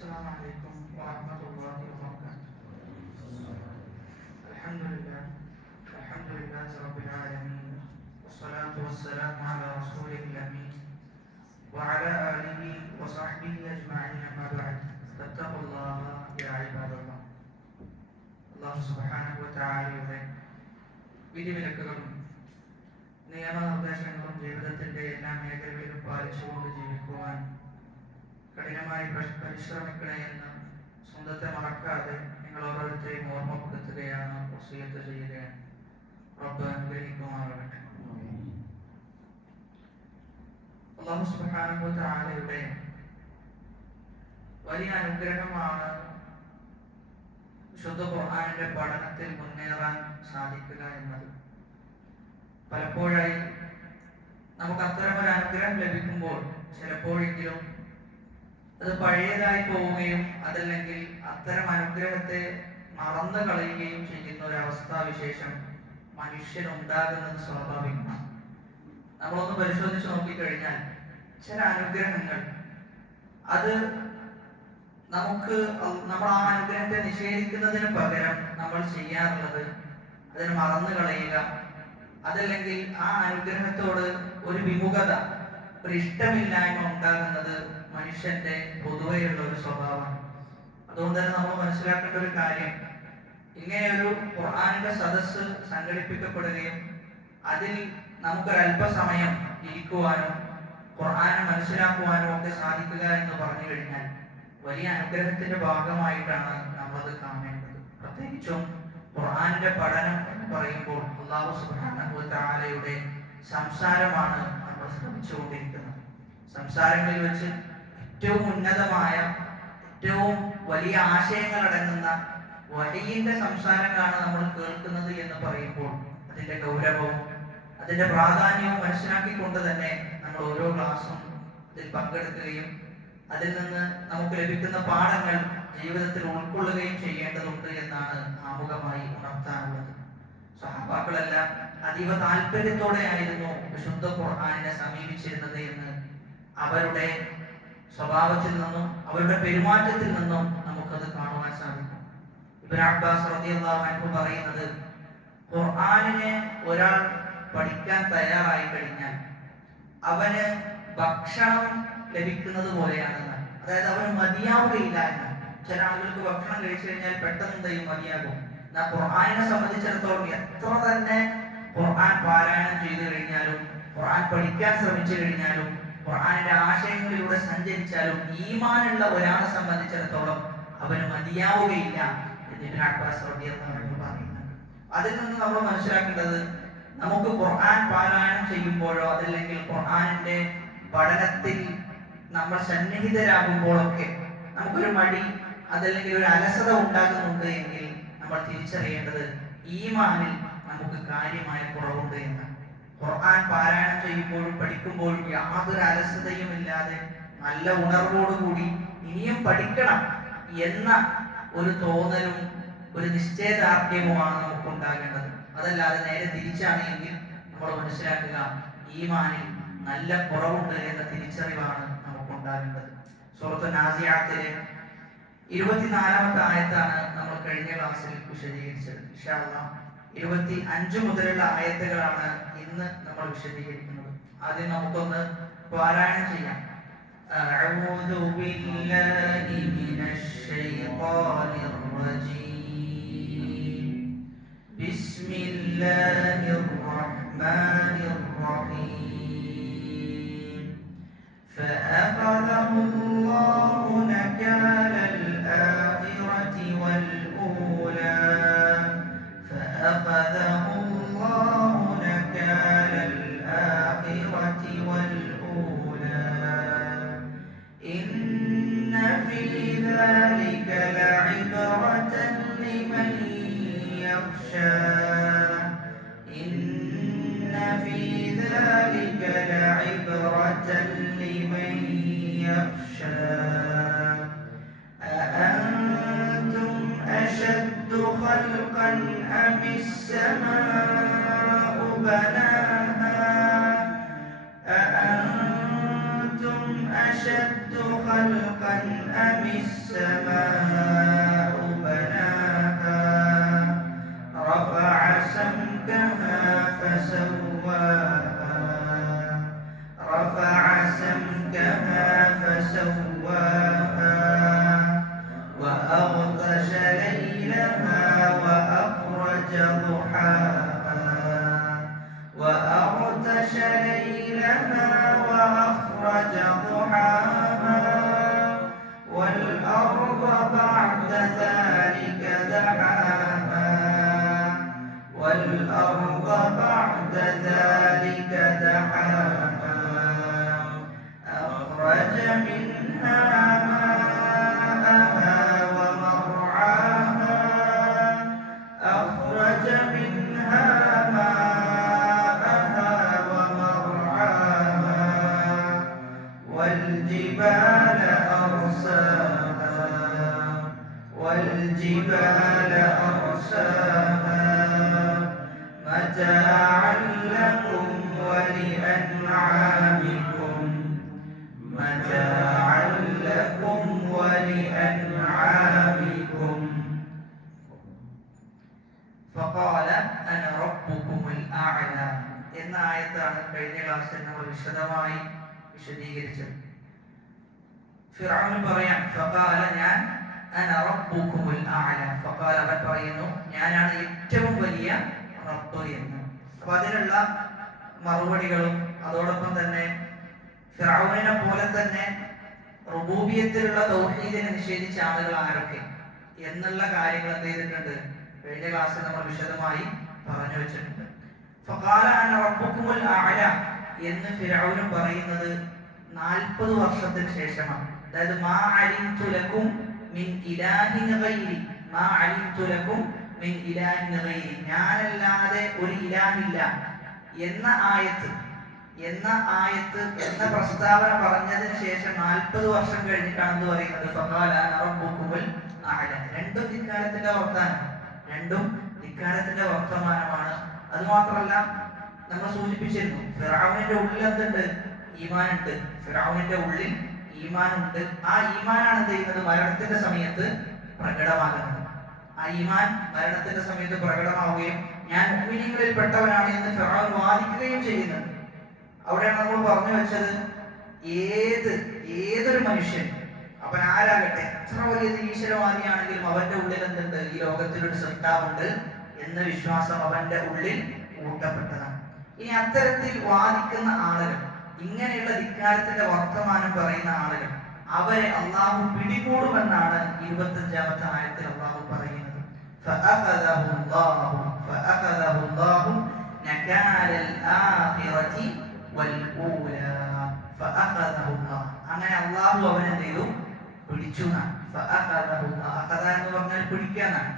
السلام عليكم ورحمة الله وبركاته. الحمد لله رب العالمين، والصلاة والسلام على رسوله الأمين وعلى آله وصحبه أجمعين. أما بعد، فاتقوا الله يا عباد الله. الله سبحانه وتعالى വിധിവിലക്കുകളും നിയമനിർദ്ദേശങ്ങളും ജീവിതത്തിന്റെ എല്ലാ മേഖലകളിലും പാലിച്ചുകൊണ്ട് ജീവിക്കുവാൻ കഠിനമായി പരിശ്രമിക്കണേ എന്ന് സ്വന്തത്തെ മറക്കാതെ നിങ്ങൾ ഓരോരുത്തരെയും ഓർമ്മപ്പെടുത്തുകയാണ്, വസിയത്ത് ചെയ്യുകയാണ്. റബ്ബ് അനുഗ്രഹിക്കുമാറാകട്ടെ. അല്ലാഹു സുബ്ഹാനഹു വ തആലയുടെ വലിയ അനുഗ്രഹമാണ് വിശുദ്ധ ഖുർആനിന്റെ പഠനത്തിൽ മുന്നേറാൻ സാധിക്കുക എന്നത്. പലപ്പോഴായി നമുക്ക് അത്തരമൊരു അനുഗ്രഹം ലഭിക്കുമ്പോൾ ചിലപ്പോഴെങ്കിലും അത് പഴയതായി പോവുകയും അതല്ലെങ്കിൽ അത്തരം അനുഗ്രഹത്തെ മറന്നു കളയുകയും ചെയ്യുന്ന ഒരു അവസ്ഥാവിശേഷം മനുഷ്യനുണ്ടാകുന്നത് സ്വാഭാവികമാണ്. നമ്മളൊന്ന് പരിശോധിച്ച് നോക്കിക്കഴിഞ്ഞാൽ ചില അനുഗ്രഹങ്ങൾ അത് നമ്മൾ ആ അനുഗ്രഹത്തെ നിഷേധിക്കുന്നതിന് പകരം നമ്മൾ ചെയ്യാറുള്ളത് അതിനെ മറന്നു കളയുക, അതല്ലെങ്കിൽ ആ അനുഗ്രഹത്തോട് ഒരു വിമുഖത, ഒരു ഇഷ്ടമില്ലായ്മ ഉണ്ടാകുന്നത് മനുഷ്യന്റെ പൊതുവെയുള്ള ഒരു സ്വഭാവമാണ്. അതുകൊണ്ട് തന്നെ നമ്മൾ മനസ്സിലാക്കേണ്ട ഒരു കാര്യം, ഇങ്ങനെയൊരു ഖുർആനിന്റെ സദസ്സ് സംഘടിപ്പിക്കപ്പെടുകയും അതിൽ നമുക്കൊരല്പസമയം ഇരിക്കുവാനും ഖുർആനെ മനസ്സിലാക്കുവാനും ഒക്കെ സാധിക്കുക എന്ന് പറഞ്ഞു കഴിഞ്ഞാൽ വലിയ അനുഗ്രഹത്തിന്റെ ഭാഗമായിട്ടാണ് നമ്മളത് കാണേണ്ടത്. പ്രത്യേകിച്ചും ഖുർആനിന്റെ പഠനം എന്ന് പറയുമ്പോൾ അല്ലാഹു സുബ്ഹാനഹു വ തആലയുടെ സംസാരമാണ് നമ്മൾ ശ്രമിച്ചുകൊണ്ടിരിക്കുന്നത്. സംസാരങ്ങളിൽ വെച്ച് ഏറ്റവും ഉന്നതമായ, ഏറ്റവും വലിയ ആശയങ്ങൾ അടങ്ങുന്ന വഹയിന്റെ സംസാരങ്ങളാണ് നമ്മൾ കേൾക്കുന്നത് എന്ന് പറയുമ്പോൾ അതിന്റെ ഗൗരവവും അതിന്റെ പ്രാധാന്യവും മനസ്സിലാക്കിക്കൊണ്ട് തന്നെ നമ്മൾ ഓരോ ക്ലാസ്സും അതിൽ പങ്കെടുക്കുകയും അതിൽ നിന്ന് നമുക്ക് ലഭിക്കുന്ന പാഠങ്ങൾ ജീവിതത്തിൽ ഉൾക്കൊള്ളുകയും ചെയ്യേണ്ടതുണ്ട് എന്നാണ് ആമുഖമായി ഉണർത്താനുള്ളത്. സ്വഹാബാക്കളെല്ലാം അതീവ താല്പര്യത്തോടെ ആയിരുന്നു വിശുദ്ധ ഖുർആനിനെ സമീപിച്ചിരുന്നത് എന്ന് അവരുടെ സ്വഭാവത്തിൽ നിന്നും അവരുടെ പെരുമാറ്റത്തിൽ നിന്നും നമുക്കത് കാണുവാൻ സാധിക്കും. ഇബ്നു അബ്ബാസ് റളിയല്ലാഹു അൻഹു പറയുന്നത്, ഖുർആനിനെ ഒരാൾ പഠിക്കാൻ തയ്യാറായി കഴിഞ്ഞാൽ അവന് ഭക്ഷണം ലഭിക്കുന്നത് പോലെയാണ്. അതായത് അവന് മതിയാവുകയില്ല എന്ന്. ചില ആളുകൾക്ക് ഭക്ഷണം കഴിച്ചു കഴിഞ്ഞാൽ പെട്ടെന്ന് മതിയാകും. എന്നാൽ ഖുർആനിനെ സംബന്ധിച്ചിടത്തോളം എത്ര തന്നെ ഖുർആൻ പാരായണം ചെയ്തു കഴിഞ്ഞാലും, ഖുർആൻ പഠിക്കാൻ ശ്രമിച്ചു കഴിഞ്ഞാലും, ഖുർആനിന്റെ ആശയങ്ങളിലൂടെ സഞ്ചരിച്ചാലും ഈമാനുള്ള ഒരാളെ സംബന്ധിച്ചിടത്തോളം അവന് മതിയാവുകയില്ല എന്ന് ഇബ്നു അബ്ബാസ് റളിയല്ലാഹു അൻഹു പറയുന്നുണ്ട്. അതിൽ നിന്ന് നമ്മൾ മനസ്സിലാക്കേണ്ടത്, നമുക്ക് ഖുർആൻ പാരായണം ചെയ്യുമ്പോഴോ അതല്ലെങ്കിൽ ഖുർആനിന്റെ പഠനത്തിൽ നമ്മൾ സന്നിഹിതരാകുമ്പോഴൊക്കെ നമുക്കൊരു മടി അതല്ലെങ്കിൽ ഒരു അലസത ഉണ്ടാകുന്നുണ്ട് എങ്കിൽ നമ്മൾ തിരിച്ചറിയേണ്ടത് ഈമാനിൽ നമുക്ക് കാര്യമായ കുറവുണ്ട് എന്ന്. ഖുർആൻ പാരായണം ചെയ്യുമ്പോഴും പഠിക്കുമ്പോഴും യാതൊരു അലസതയും ഇല്ലാതെ നല്ല ഉണർവോടുകൂടി ഇനിയും പഠിക്കണം എന്ന ഒരു തോന്നലും ഒരു നിശ്ചയദാർഢ്യവുമാണ് നമുക്ക് ഉണ്ടാകേണ്ടത്. അതല്ലാതെ നേരെ തിരിച്ചാണ് എങ്കിൽ നമ്മൾ മനസ്സിലാക്കുക ഈമാനിൽ നല്ല കുറവുണ്ട് എന്ന തിരിച്ചറിവാണ് നമുക്ക് ഉണ്ടാകേണ്ടത്. സൂറത്ത് നാസിയാത്തിലെ 24-ാമത്തെ ആയത്താണ് നമ്മൾ കഴിഞ്ഞ ക്ലാസ്സിൽ വിശദീകരിച്ചത്. ഇൻഷാ അല്ലാഹ് 25 മുതലുള്ള ആയത്തുകളാണ് ഇന്ന് നമ്മൾ വിശദീകരിക്കുന്നത്. ആദ്യം നമുക്കൊന്ന് പാരായണം ചെയ്യാം. അഊദു ബില്ലാഹി മിനശ് ശൈത്വാനിർ റജീം. ബിസ്മില്ലാഹിർ റഹ്മാനിർ റഹീം. فأخذه الله نكال الآخرة والأولى. فأخذه الله نكال الآخرة والأولى. إن في ذلك لعبرة لمن يخشى. إن في ذلك لعبرة لمن يخشى. أأنتم أشد خلقا أم السماء بناها. أأنتم أشد خلقا أم السماء بناها رفع سمكها فسواها رفع سمكها فسواها وأغطش ليلها وأخرج ضحاها وأغطش ليلها وأخرج ضحاها والأرض بعد ذلك دحاها والأرض بعد ذلك دحاها أخرج منها ماءها ومرعاها أخرج منها ماءها ومرعاها والجبال أرساها والجبال أرساها متاعا لكم ولأنعامكم متاعا لكم ولأنعامكم فقال أنا ربكم الأعلى എന്ന ആയത്താണ് കഴിഞ്ഞ ക്ലാസ്സിൽ നമ്മൾ വിശദമായി വിശദീകരിച്ചത്. ഫിർഔൻ പറയാൻ ഫഖാല ഞാൻ അന റബ്ബുകുമുൽ അഅല ഫഖാല അവൻ പറയുന്നു ഞാനാണ് ഏറ്റവും വലിയ റബ്ബ് എന്ന്. അപ്പോൾ അതിനുള്ള മറുപടികളും അതോടൊപ്പം തന്നെ ഫിർഔനിനെ പോലെ തന്നെ റുബൂബിയത്തിലുള്ള തൗഹീദിനെ നിഷേധിച്ച ആളുകൾ ആരൊക്കെ എന്നുള്ള കാര്യങ്ങൾ എന്ത് ചെയ്തിട്ടുണ്ട് കഴിഞ്ഞ ക്ലാസ്സിൽ നമ്മൾ വിശദമായി പറഞ്ഞു വെച്ചിട്ടുണ്ട്. ഫഖാല അന റബ്ബുകുമുൽ അഅല എന്ന് ഫിർഔൻ പറയുന്നത് 40 വർഷത്തിന് ശേഷമാണ്. അതായത് മാ അലിംതു ലക്കും മിൻ ഇലാഹിൻ ഗൈരി മാ അലിംതു ലക്കും മിൻ ഇലാഹിൻ ഗൈരി ഞാനല്ലാതെ ഒരു ഇലാഹില്ല എന്ന ആയത്ത് എന്ന പ്രസ്താവന പറഞ്ഞതിന് ശേഷം 40 വർഷം കഴിഞ്ഞിട്ടാണ് എന്ന് പറയുന്നത് ഫഖാല അന റബ്ബുകുമുൽ അഅല. രണ്ടും ധിക്കാരത്തിന്റെ വർത്തമാനമാണ്. അത് മാത്രമല്ല നമ്മൾ സൂചിപ്പിച്ചിരുന്നു ഫിർഔനിന്റെ ഉള്ളിൽ എന്തുണ്ട്? ഈമാനുണ്ട്. ഫിർഔനിന്റെ ഉള്ളിൽ ഈമാനുണ്ട്. ആ ഈമാനാണ് എന്ത് ചെയ്യുന്നത്? മരണത്തിന്റെ സമയത്ത് പ്രകടമാകുന്നത്. ആ ഈമാൻ മരണത്തിന്റെ സമയത്ത് പ്രകടമാവുകയും ഞാൻ മുഅ്മിനീങ്ങളിൽ പെട്ടവനാണ് എന്ന് ഫിർഔൻ വാദിക്കുകയും ചെയ്യുന്നുണ്ട്. അവിടെയാണ് നമ്മൾ പറഞ്ഞു വെച്ചത് ഏതൊരു മനുഷ്യൻ അവൻ ആരാകട്ടെ എത്ര വലിയ ഈശ്വരവാദിയാണെങ്കിലും അവന്റെ ഉള്ളിൽ എന്തുണ്ട്? ഈ ലോകത്തിലൊരു സൃഷ്ടാവുണ്ട് എന്ന വിശ്വാസം അവന്റെ ഉള്ളിൽ ഊട്ടപ്പെട്ടതാണ്. ഇനി അത്തരത്തിൽ വാദിക്കുന്ന ആളുകൾ, ഇങ്ങനെയുള്ള ധിക്കാരത്തിന്റെ വർത്തമാനം പറയുന്ന ആളുകൾ, അവരെ അള്ളാഹു പിടികൂടുമെന്നാണ് 25-ാമത്തെ ആയത്തിൽ അള്ളാഹു പറയുന്നത്. അങ്ങനെ അള്ളാഹു അവനെ എന്ത് ചെയ്തു? പിടിച്ചു. എന്ന് പറഞ്ഞാൽ പിടിക്കാന്നാണ്.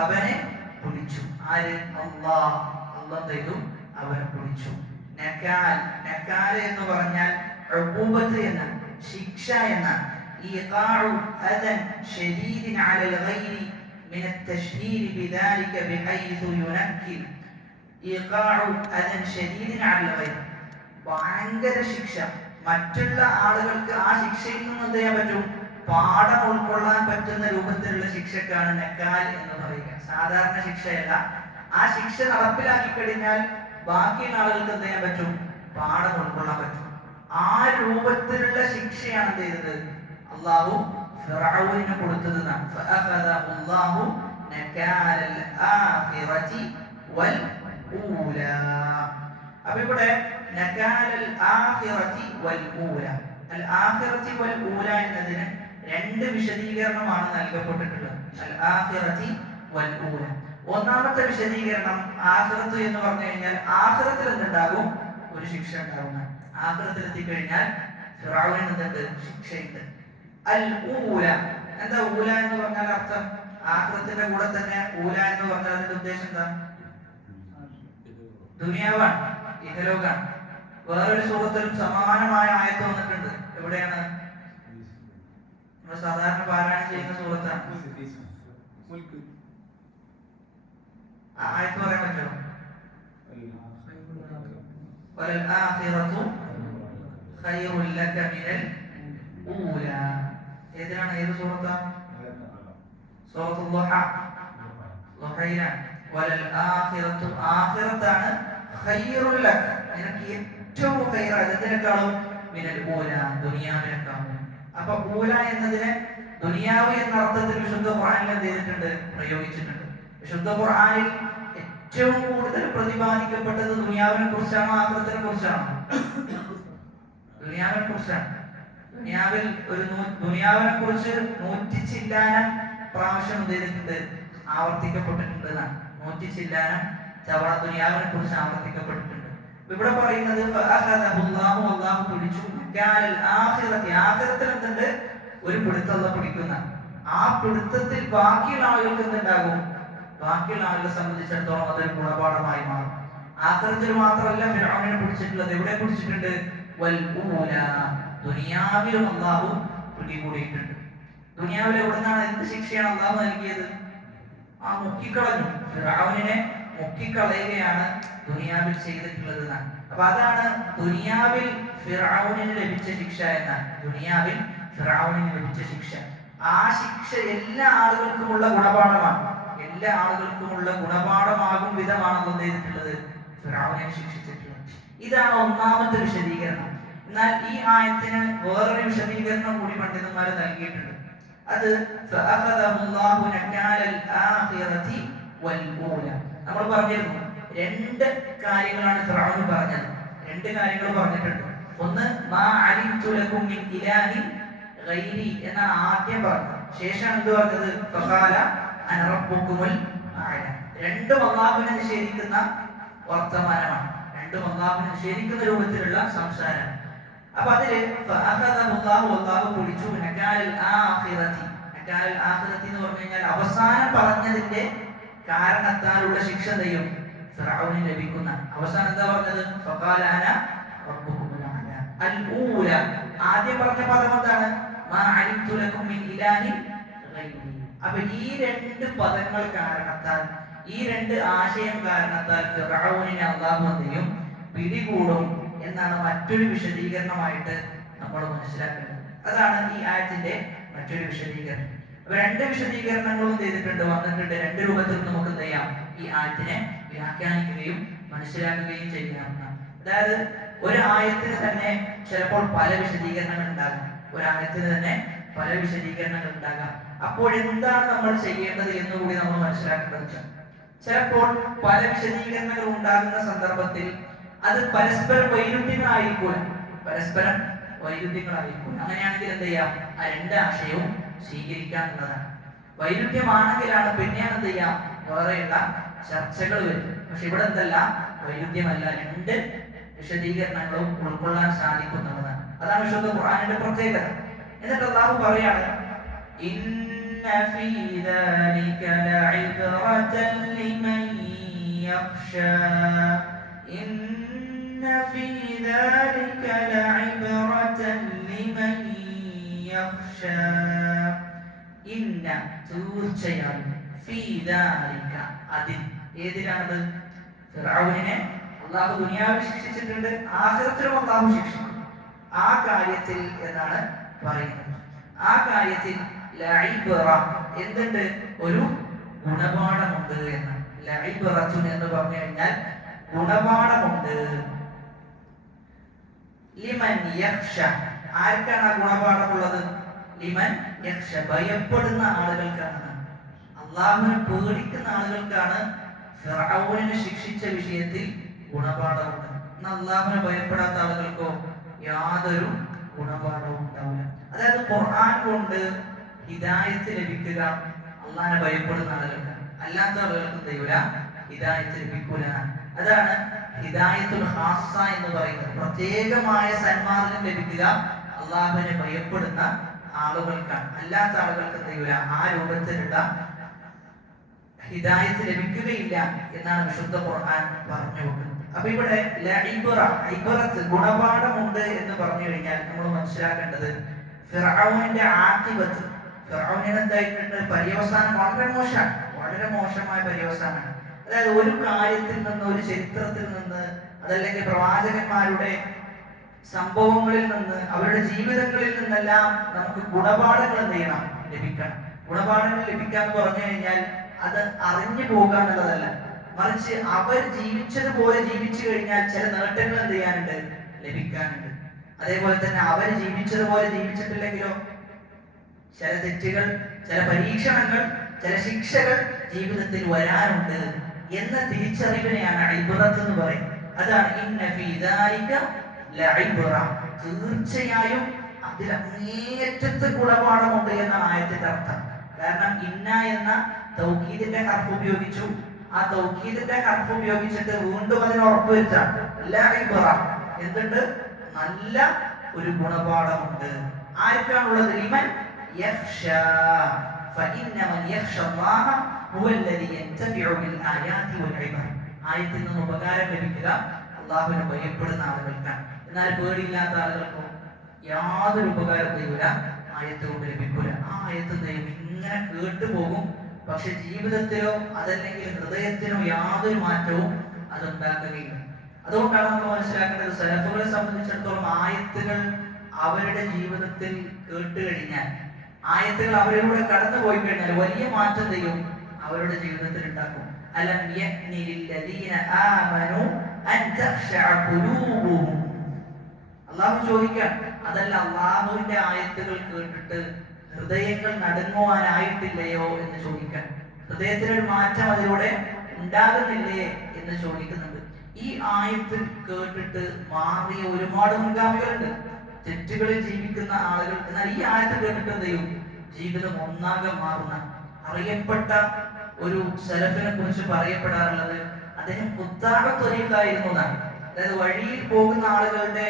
അവനെ പിടിച്ചു. ആര്? അള്ളാഹ്. അള്ളാഹ് ചെയ്തു അവനെ പിടിച്ചു. നക്കാൽ എന്ന് പറഞ്ഞാൽ ഉഖൂബത്ത് എന്നാണ്, ശിക്ഷ എന്നാണ്. ഈഖാഉ അദൻ ശദീദിൻ അലൽ ഗൈരി മിന അത്തശ്ഹീർ ബിദാലിക ബിഹൈസു യുനക്കിൽ. ഈഖാഉ അദൻ ശദീദിൻ അലൽ ഗൈരി ഭയങ്കര ശിക്ഷ. മറ്റുള്ള ആളുകൾക്ക് ആ ശിക്ഷയിൽ നിന്ന് എന്ത് ചെയ്യാൻ പറ്റും? പാഠം ഉൾക്കൊള്ളാൻ പറ്റുന്ന രൂപത്തിലുള്ള ശിക്ഷക്കാണ് നക്കാൽ എന്ന് പറയുക. സാധാരണ ശിക്ഷയല്ല. ആ ശിക്ഷ നടപ്പിലാക്കി കഴിഞ്ഞാൽ ബാക്കിയുള്ള ആളുകൾക്ക് എന്ത് ചെയ്യാൻ പറ്റും? പാഠം ഉൾക്കൊള്ളാൻ പറ്റും. ആ രൂപത്തിലുള്ള ശിക്ഷയാണ് എന്ത് ചെയ്തത്? അള്ളാഹു ഫിർഔനിന് കൊടുത്തത്. അപ്പൊ ഇവിടെ എന്നതിന് 2 വിശദീകരണമാണ് നൽകപ്പെട്ടിട്ടുള്ളത്. ഒന്നാമത്തെ വിശദീകരണം ആഖിറത്ത് എന്ന് പറഞ്ഞു കഴിഞ്ഞാൽ ആഖിറത്തിൽ എന്തുണ്ടാകും? ഒരു ശിക്ഷ ഉണ്ടാകും. ആഖിറത്തിൽ എത്തിക്കഴിഞ്ഞാൽ ഫിർഔനിന് എന്തുണ്ട്? ശിക്ഷയുണ്ട്. അൽ ഊല എന്താ? ഊല എന്ന് പറഞ്ഞാൽ അർത്ഥം ആഖിറത്തിന്റെ കൂടെ തന്നെ ഊല എന്ന് പറഞ്ഞാൽ അതിന്റെ ഉദ്ദേശം എന്താ? ദുനിയാവാണ്, ഇഹലോകാണ്. വേറൊരു സൂറത്തിലും സമാനമായ ആയത്ത് വന്നിട്ടുണ്ട്. എവിടെയാണ്? നമ്മൾ സാധാരണ പാരായണം ചെയ്യുന്ന സൂറത്താണ്. ആയത്ത് പറയാൻ പറ്റുമോ? ഏതിനാണ്? ഏത് സൂറത്താ? സൂറത്തുൽ ദുഹ. ദുഹയിലാണ്. വലൽ ആഖിറത്തു, ആഖിറത്താണ് ഖൈറുൽ ലക, നിനക്ക് ഏറ്റവും ഖൈറായത് എന്തിനേക്കാളും മിനൽ ഊല, ദുനിയാവിനേക്കാളും. അപ്പൊ ഊല എന്നതിനെ ദുനിയാവ് എന്ന അർത്ഥത്തിൽ വിശുദ്ധ ഖുർആനിൽ എന്ത് ചെയ്തിട്ടുണ്ട്? പ്രയോഗിച്ചിട്ടുണ്ട്. വിശുദ്ധ ഖുർആനിൽ ഏറ്റവും കൂടുതൽ പ്രതിപാദിക്കപ്പെട്ടത് ദുനിയാവിനെ കുറിച്ചാണോ ആഖിറത്തിനെ കുറിച്ചാണോ? ദുനിയാവിനെ കുറിച്ചാണ്. ദുനിയാവിനെ കുറിച്ച് 100 ചില്ലാനം പ്രാവശ്യം എന്ത് ചെയ്തിട്ടുണ്ട്? ആവർത്തിക്കപ്പെട്ടിട്ടുണ്ട് എന്നാണ്. 100 ചില്ലാനം തവണ ദുനിയാവിനെ കുറിച്ച് ആവർത്തിക്കപ്പെട്ടിട്ടുണ്ട്. ഇവിടെ പറയുന്നത് അല്ലാഹു പിടിച്ചു. ആഖിറത്തിൽ എന്തുണ്ട്? ഒരു പിടുത്തം പിടിക്കുന്ന ആ പിടുത്തത്തിൽ ബാക്കിയുള്ള ആളുകൾക്ക് എന്തുണ്ടാകും? ബാക്കിയുള്ള ആളുകളെ സംബന്ധിച്ചിടത്തോളം അതൊരു ഗുണപാഠമായി മാറും. ആഖിറത്തിൽ മാത്രമല്ല ഫിർഔനെ പിടിച്ചിട്ടുള്ളത്. എവിടെ പിടിച്ചിട്ടുണ്ട്? വൽ ഊല, ദുനിയാവിലും അല്ലാഹു പിടികൂടിയിട്ടുണ്ട്. ദുനിയാവിൽ എവിടുന്നാണ്? എന്ത് ശിക്ഷയാണ് അല്ലാഹു നൽകിയത്? ആ മുക്കിക്കളഞ്ഞു. ഫിർഔനെ മുക്കിക്കളയുകയാണ് ദുനിയാവിൽ ചെയ്തിട്ടുള്ളത് എന്നാണ്. അപ്പൊ അതാണ് ദുനിയാവിൽ ഫിർഔനിന് ലഭിച്ച ശിക്ഷ എന്നാണ്. ദുനിയാവിൽ ഫിർഔനിന് ലഭിച്ച ശിക്ഷ, ആ ശിക്ഷ എല്ലാ ആളുകൾക്കുമുള്ള ഗുണപാഠമാണ്. എല്ലാ ആളുകൾക്കുമുള്ള ഗുണപാഠമാകും വിധമാണ് എന്ത് ചെയ്തിട്ടുള്ളത്? ഫിർഔനെ ശിക്ഷിച്ചിട്ടുള്ളത്. ഇതാണ് ഒന്നാമത്തെ വിശദീകരണം. എന്നാൽ ഈ ആയത്തിന് വേറൊരു വിശദീകരണം കൂടി പണ്ഡിതന്മാർ നൽകിയിട്ടുണ്ട്. അത് നമ്മൾ പറഞ്ഞിരുന്നു, 2 കാര്യങ്ങളാണ് ഫിർഔൻ പറഞ്ഞത്. 2 കാര്യങ്ങൾ പറഞ്ഞിട്ടുണ്ട്. ഒന്ന് മാ അലിംതു ലക്കും മിൻ ഇലാഹിൻ ഗൈരി എന്നാണ് ആദ്യം പറഞ്ഞത്. ശേഷം എന്ത് പറഞ്ഞത്? ഫഖാല അന റബ്ബുകുമുൽ അഅല. 2 അല്ലാഹുവിനെ നിഷേധിക്കുന്ന വർത്തമാനമാണ്. 2 അല്ലാഹുവിനെ നിഷേധിക്കുന്ന രൂപത്തിലുള്ള സംസാരം. അപ്പൊ അതില് അല്ലാഹു പിടിച്ചു. നകാലൽ ആഖിറതി, നകാലൽ ആഖിറതി എന്ന് പറഞ്ഞു കഴിഞ്ഞാൽ അവസാനം പറഞ്ഞതിന്റെ കാരണത്താലുള്ള ശിക്ഷ ചെയ്യും ഫിർഔനിന് ലഭിക്കുന്ന. അവസാനം എന്താ പറഞ്ഞത്? ഫഖാല അന റബ്ബുകുമുൽ അഅല. അൽ ഊല, ആദ്യം പറഞ്ഞ പദം എന്താണ്? മാ അലിംതു ലക്കും മിൻ ഇലാഹിൻ ഗൈരി. അപ്പൊ ഈ 2 പദങ്ങൾ കാരണത്താൽ, ഈ 2 ആശയം കാരണത്താൽ ഫിർഔനിനെ അല്ലാഹു എന്തെയും പിടികൂടും എന്നാണ് മറ്റൊരു വിശദീകരണമായിട്ട് നമ്മൾ മനസ്സിലാക്കേണ്ടത്. അതാണ് ഈ ആയത്തിന്റെ മറ്റൊരു വിശദീകരണം. അപ്പൊ 2 വിശദീകരണങ്ങളും ചെയ്തിട്ടുണ്ട്, വന്നിട്ടുണ്ട്. 2 രൂപത്തിൽ നമുക്ക് എന്ത് ചെയ്യാം? ഈ ആയത്തിനെ വ്യാഖ്യാനിക്കുകയും മനസ്സിലാക്കുകയും ചെയ്യാവുന്നതാണ്. അതായത് ഒരു ആയത്തിന് തന്നെ ചിലപ്പോൾ പല വിശദീകരണങ്ങൾ ഉണ്ടാകാം. ഒരു ആയത്തിന് തന്നെ പല വിശദീകരണങ്ങൾ ഉണ്ടാകാം. അപ്പോൾ എന്താണ് നമ്മൾ ചെയ്യേണ്ടത് എന്നുകൂടി നമ്മൾ മനസ്സിലാക്കേണ്ടത്. ചിലപ്പോൾ പല വിശദീകരണങ്ങൾ ഉണ്ടാകുന്ന സന്ദർഭത്തിൽ അത് പരസ്പരം വൈരുദ്ധ്യങ്ങളായിരിക്കും. പരസ്പരം വൈരുദ്ധ്യങ്ങളായിരിക്കും. അങ്ങനെയാണെങ്കിൽ എന്ത് ചെയ്യാം? ആ 2 ആശയവും സ്വീകരിക്കാനുള്ളതാണ്. വൈരുദ്ധ്യമാണെങ്കിലാണ് പിന്നെ എന്ത് ചെയ്യാം? വേറെയുള്ള ചർച്ചകൾ വരും. പക്ഷെ ഇവിടെ എന്തല്ല, വൈരുദ്ധ്യമല്ല, 2 വിശദീകരണങ്ങളും ഉൾക്കൊള്ളാൻ സാധിക്കുന്നതാണ്. അതാണ് വിശുദ്ധ ഖുർആനിന്റെ പ്രത്യേകത. എന്നിട്ട് അല്ലാഹു പറയാണ്, ഇന്ന ഫീ ദാലിക ലഇബ്റതൻ ലിമൻ യഖ്ശാ, ഇന്ന ഫീ ദാലിക ലഇബ്റതൻ ലിമൻ യഖ്ശാ. ഇന്ന, തീർച്ചയായും, ഫീ ദാലിക, അതിൽ, ഏതിലാണത്? ഫിർഔനിനെ അല്ലാഹു ദുനിയാവിൽ ശിക്ഷിച്ചിട്ടുണ്ട്, ആഖിറത്തിലും അല്ലാഹു ശിക്ഷിക്കും. ആ കാര്യത്തിൽ എന്നാണ് പറയുന്നത്. ആ കാര്യത്തിൽ ലഇബ്റ, എന്തുണ്ട്? ഒരു ഗുണപാഠമുണ്ട് എന്നാണ്. ലഇബ്റത്തുൻ എന്ന് പറഞ്ഞു കഴിഞ്ഞാൽ ഗുണപാഠമുണ്ട്. ലിമൻ യഖ്ശ, ആർക്കാണ് ആ ഗുണപാഠമുള്ളത്? ലിമൻ യഖ്ശ, ഭയപ്പെടുന്ന ആളുകൾക്കാണ്, അല്ലാഹുവിനെ പേടിക്കുന്ന ആളുകൾക്കാണ് ഫിർഔനിനെ ശിക്ഷിച്ച വിഷയത്തിൽ ഗുണപാഠമുണ്ട്. എന്നാൽ അല്ലാഹുവിനെ ഭയപ്പെടാത്ത ആളുകൾക്കോ യാതൊരു ഗുണപാഠവും ഉണ്ടാവില്ല. അതായത് ഖുർആൻ കൊണ്ട് ഹിദായത്ത് ലഭിക്കുക അല്ലാഹുവിനെ ഭയപ്പെടുന്ന ആളുകൾക്ക്, അല്ലാത്ത ആളുകൾക്ക് എന്തെയ്യൂല, ഹിദായത്ത് ലഭിക്കൂല. അതാണ് ഹിദായത്തുൽ ഖാസ്സ എന്ന് പറയുന്നത്. പ്രത്യേകമായ സന്മാർഗം ലഭിക്കുക അല്ലാഹുവിനെ ഭയപ്പെടുന്ന ആളുകൾക്കാണ്. അല്ലാത്ത ആളുകൾക്ക് എന്തെയ്യൂല, ആ രൂപത്തിലുള്ള ഹിദായത്ത് ലഭിക്കുകയില്ല എന്നാണ് വിശുദ്ധ ഖുർആൻ പറഞ്ഞു വെക്കുന്നത്. അപ്പൊ ഇവിടെ ഇബറത്ത്, ഗുണപാഠമുണ്ട് എന്ന് പറഞ്ഞു കഴിഞ്ഞാൽ നമ്മൾ മനസ്സിലാക്കേണ്ടത് ഫിർഔനിന്റെ ആഖിബത്ത്, ഫിർഔനിന് എന്തായിട്ടുണ്ട്? പര്യവസാനം വളരെ മോശമാണ്, വളരെ മോശമായ പര്യവസാനമാണ്. അതായത് ഒരു കാര്യത്തിൽ നിന്ന്, ഒരു ചരിത്രത്തിൽ നിന്ന്, അതല്ലെങ്കിൽ പ്രവാചകന്മാരുടെ സംഭവങ്ങളിൽ നിന്ന്, അവരുടെ ജീവിതങ്ങളിൽ നിന്നെല്ലാം നമുക്ക് ഗുണപാഠങ്ങൾ എന്ത് ചെയ്യണം? ലഭിക്കണം. ഗുണപാഠങ്ങൾ ലഭിക്കാന്ന് പറഞ്ഞു കഴിഞ്ഞാൽ അത് അറിഞ്ഞു പോകുക എന്നുള്ളതല്ല, മറിച്ച് അവർ ജീവിച്ചതുപോലെ ജീവിച്ചു കഴിഞ്ഞാൽ ചില നേട്ടങ്ങൾ എന്ത് ചെയ്യാനുണ്ട്? ലഭിക്കാനുണ്ട്. അതേപോലെ തന്നെ അവർ ജീവിച്ചതുപോലെ ജീവിച്ചിട്ടില്ലെങ്കിലോ ചില തെറ്റുകൾ, ചില പരീക്ഷണങ്ങൾ, ചില ശിക്ഷകൾ ജീവിതത്തിൽ വരാനുണ്ട് എന്ന തിരിച്ചറിവിനെയാണ് ഇബ്റത്ത് എന്ന് പറയുന്നത്. അതാണ് ഇന്ന ഫീ ദാലിക ലഇബ്റ, തീർച്ചയായും അതിൽ അങ്ങേയറ്റത്തെ ഗുണപാഠമുണ്ട് എന്നാണ് ആയത്തിന്റെ അർത്ഥം. കാരണം ഇന്ന എന്ന തൗക്കീദിന്റെ ഹർഫ് ഉപയോഗിച്ചു. ആ തൗക്കീദിന്റെ ഹർഫ് ഉപയോഗിച്ചിട്ട് വീണ്ടും അതിന് ഉറപ്പുവരുത്താം ലഇബ്റ, എന്തുണ്ട്? നല്ല ഒരു ഗുണപാഠമുണ്ട്. ആർക്കാണുള്ളത്? ലിമൻ യഖ്ശാ ഫഇന്നമൻ യഖ്ശല്ലാഹ ഹുവല്ലദീ യൻതഫിഉ ബിൽ ആയാതി വൽ ഇബർ. ആയത്തിൽ നിന്ന് ഉപകാരം ലഭിക്കുക അല്ലാഹുവിനെ ഭയപ്പെടുന്ന ആളുകൾക്കാണ്. എന്നാൽ പേടിയില്ലാത്ത ആളുകൾക്കോ യാതൊരു ഉപകാരം ചെയ്യൂല, ആയത്ത് കൊണ്ട് ലഭിക്കൂല. ആ ആയത്ത് ഇങ്ങനെ കേട്ടുപോകും, പക്ഷെ ജീവിതത്തിലോ അതല്ലെങ്കിൽ ഹൃദയത്തിനോ യാതൊരു മാറ്റവും അതുണ്ടാക്കുകയില്ല. അതുകൊണ്ടാണ് നമ്മൾ മനസ്സിലാക്കേണ്ടത്, സലഫുകളെ സംബന്ധിച്ചിടത്തോളം ആയത്തുകൾ അവരുടെ ജീവിതത്തിൽ കേട്ടുകഴിഞ്ഞാൽ, ആയത്തുകൾ അവരിലൂടെ കടന്നു പോയി കഴിഞ്ഞാൽ വലിയ മാറ്റം ചെയ്യും അവരുടെ ജീവിതത്തിൽ ഉണ്ടാക്കും. അലം യഅ്നി ലില്ലദീന ആമനൂ അൻ തഖ്ശഅ ഖുലൂബുഹും. അല്ലാഹു ചോദിക്കാൻ, അതല്ല അല്ലാഹുവിന്റെ ആയത്തുകൾ കേട്ടിട്ട് ഹൃദയങ്ങൾ നടുങ്ങുവാനായിട്ടില്ലയോ എന്ന് ചോദിക്കാൻ, ഹൃദയത്തിനൊരു മാറ്റം അതിലൂടെ ഉണ്ടാകുന്നില്ലേ എന്ന് ചോദിക്കുന്നുണ്ട്. ഈ ആയത്ത് കേട്ടിട്ട് മാറിയ ഒരുപാട് മുൻഗാമികളുണ്ട്, തെറ്റുകളിൽ ജീവിക്കുന്ന ആളുകൾ. എന്നാൽ ഈ ആയത്ത് കേട്ടിട്ട് എന്ത് ചെയ്യും? ജീവിതം ഒന്നാകെ മാറുന്ന അറിയപ്പെട്ട ഒരു സലഫിനെ കുറിച്ച് പറയപ്പെടാറുള്ളത്, അദ്ദേഹം ത്വരീഖായിരുന്നു എന്നാണ്. അതായത് വഴിയിൽ പോകുന്ന ആളുകളുടെ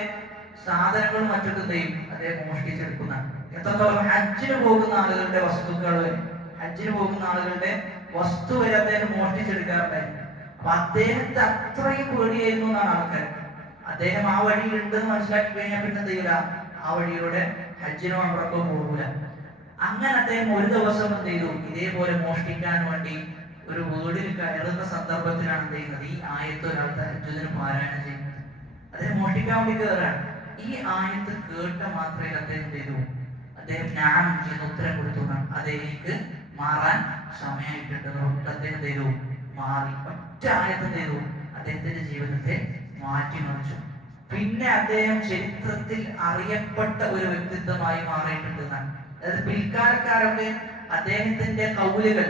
സാധനങ്ങളും മറ്റൊക്കെ എന്ത് ചെയ്യും? അദ്ദേഹം മോഷ്ടിച്ചെടുക്കുന്ന. എത്രത്തോളം ഹജ്ജിന് പോകുന്ന ആളുകളുടെ വസ്തുക്കൾ, ഹജ്ജിന് പോകുന്ന ആളുകളുടെ വസ്തു വരെ അദ്ദേഹം മോഷ്ടിച്ചെടുക്കാറുണ്ടായിരുന്നു. അപ്പൊ അദ്ദേഹത്തെ അത്രയും പേടിയായിരുന്നു എന്നാണ് ആൾക്കാർ. അദ്ദേഹം ആ വഴിയിലുണ്ടെന്ന് മനസ്സിലാക്കി കഴിഞ്ഞാൽ പിന്നെ എന്ത് ചെയ്യൂല? ആ വഴിയിലൂടെ ഹജ്ജിനോ അമ്പറക്കോ പോകൂല. അങ്ങനെ അദ്ദേഹം ഒരു ദിവസം എന്ത് ചെയ്തു? ഇതേപോലെ മോഷ്ടിക്കാൻ വേണ്ടി ഒരു വീടിൽ കയറുന്ന സന്ദർഭത്തിലാണ് എന്ത് ചെയ്യുന്നത്? ഈ ആയത്ത് ഒരാൾ തഹജ്ജുദിന് പാരായണം ചെയ്യുന്നത്. അദ്ദേഹം മോഷ്ടിക്കാൻ വേണ്ടി കയറാണ്. ഈ ആയത്ത് കേട്ട മാത്രമേ അദ്ദേഹം എന്ത് ചെയ്തു? അദ്ദേഹം ഞാൻ എന്ന് ഉത്തരം കൊടുത്തു. അതെനിക്ക് മാറാൻ സമയമായിട്ടുണ്ട്. അദ്ദേഹം എന്ത് ചെയ്തു? മാറി. ഒറ്റ ആയത്ത് എന്ത് ചെയ്തു? അദ്ദേഹത്തിന്റെ ജീവിതത്തെ മാറ്റിമറിച്ചു. പിന്നെ അദ്ദേഹം ചരിത്രത്തിൽ അറിയപ്പെട്ട ഒരു വ്യക്തിത്വമായി മാറിയിട്ടുണ്ടെന്നാണ്. അതായത് പിൽക്കാലക്കാരൊക്കെ അദ്ദേഹത്തിന്റെ കൗലുകൾ,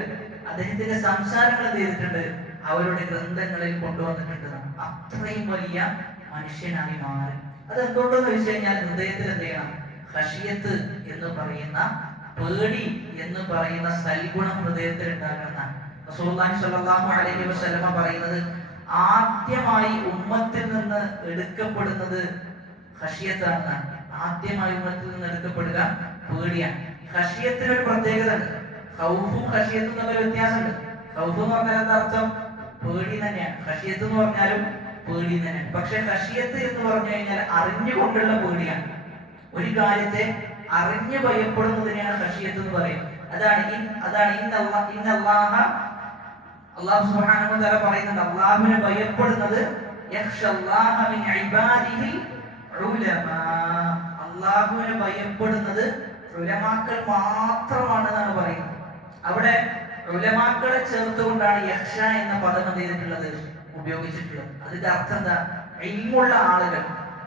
അദ്ദേഹത്തിന്റെ സംസാരങ്ങൾ ചെയ്തിട്ടുണ്ട്, അവരുടെ ഗ്രന്ഥങ്ങളിൽ കൊണ്ടുവന്നിട്ടുണ്ടെന്നാണ്. അത്രയും വലിയ മനുഷ്യനായി മാറി. അത് എന്തുകൊണ്ടെന്ന് വെച്ച് കഴിഞ്ഞാൽ ഹൃദയത്തിൽ എന്ത് ചെയ്യണം? ഖശിയത്ത് എന്ന് പറയുന്ന, പേടി എന്ന് പറയുന്ന സൽഗുണം ഹൃദയത്തിൽ ഉണ്ടാകണം. റസൂലുള്ളാഹി സ്വല്ലല്ലാഹു അലൈഹി വസല്ലമ പറയുന്നത്, ആദ്യമായി ഉമ്മത്തിൽ നിന്ന് എടുക്കപ്പെടുന്നത് ഖശിയത്താണെന്നാണ്. ആദ്യമായി ഉമ്മത്തിൽ നിന്ന് എടുക്കപ്പെടുക പേടിയാണ്. ഖശിയത്തിന് ഒരു പ്രത്യേകത ഉണ്ട്. ഖൗഫും ഖശിയത്തും തമ്മിൽ വ്യത്യാസമുണ്ട്. ഖൗഫ് എന്ന് പറഞ്ഞാൽ എന്താ അർത്ഥം? പേടി തന്നെയാണ്. ഖശിയത്ത് എന്ന് പറഞ്ഞാലും പേടി തന്നെയാണ്. പക്ഷെ ഖശിയത്ത് എന്ന് പറഞ്ഞു കഴിഞ്ഞാൽ അറിഞ്ഞുകൊണ്ടുള്ള പേടിയാണ്. ഒരു കാര്യത്തെ അറിഞ്ഞു ഭയപ്പെടുന്നതിനെയാണ് ഖശിയത്ത് എന്ന് പറയുന്നത്. അല്ലാഹു സുബ്ഹാനഹു വ തആല പറയുന്നുണ്ട്, അല്ലാഹുവിനെ ഭയപ്പെടുന്നത് യഖ്ഷല്ലാഹ മിൻ ഇബാദിഹിൽ ഉലമാ. അല്ലാഹുവിനെ ഭയപ്പെടുന്നത് ഉലമാക്കൾ മാത്രമാണ് എന്നാണ് പറയുന്നത്. അവിടെ ഉലമാക്കളെ ചേർത്തുകൊണ്ടാണ് യഖ്ഷ എന്ന പദം ചെയ്തിട്ടുള്ളത്, ഉപയോഗിച്ചിട്ടുള്ളത്. അതിന്റെ അർത്ഥം എന്താ? ഇൽമുള്ള ആളുകൾ,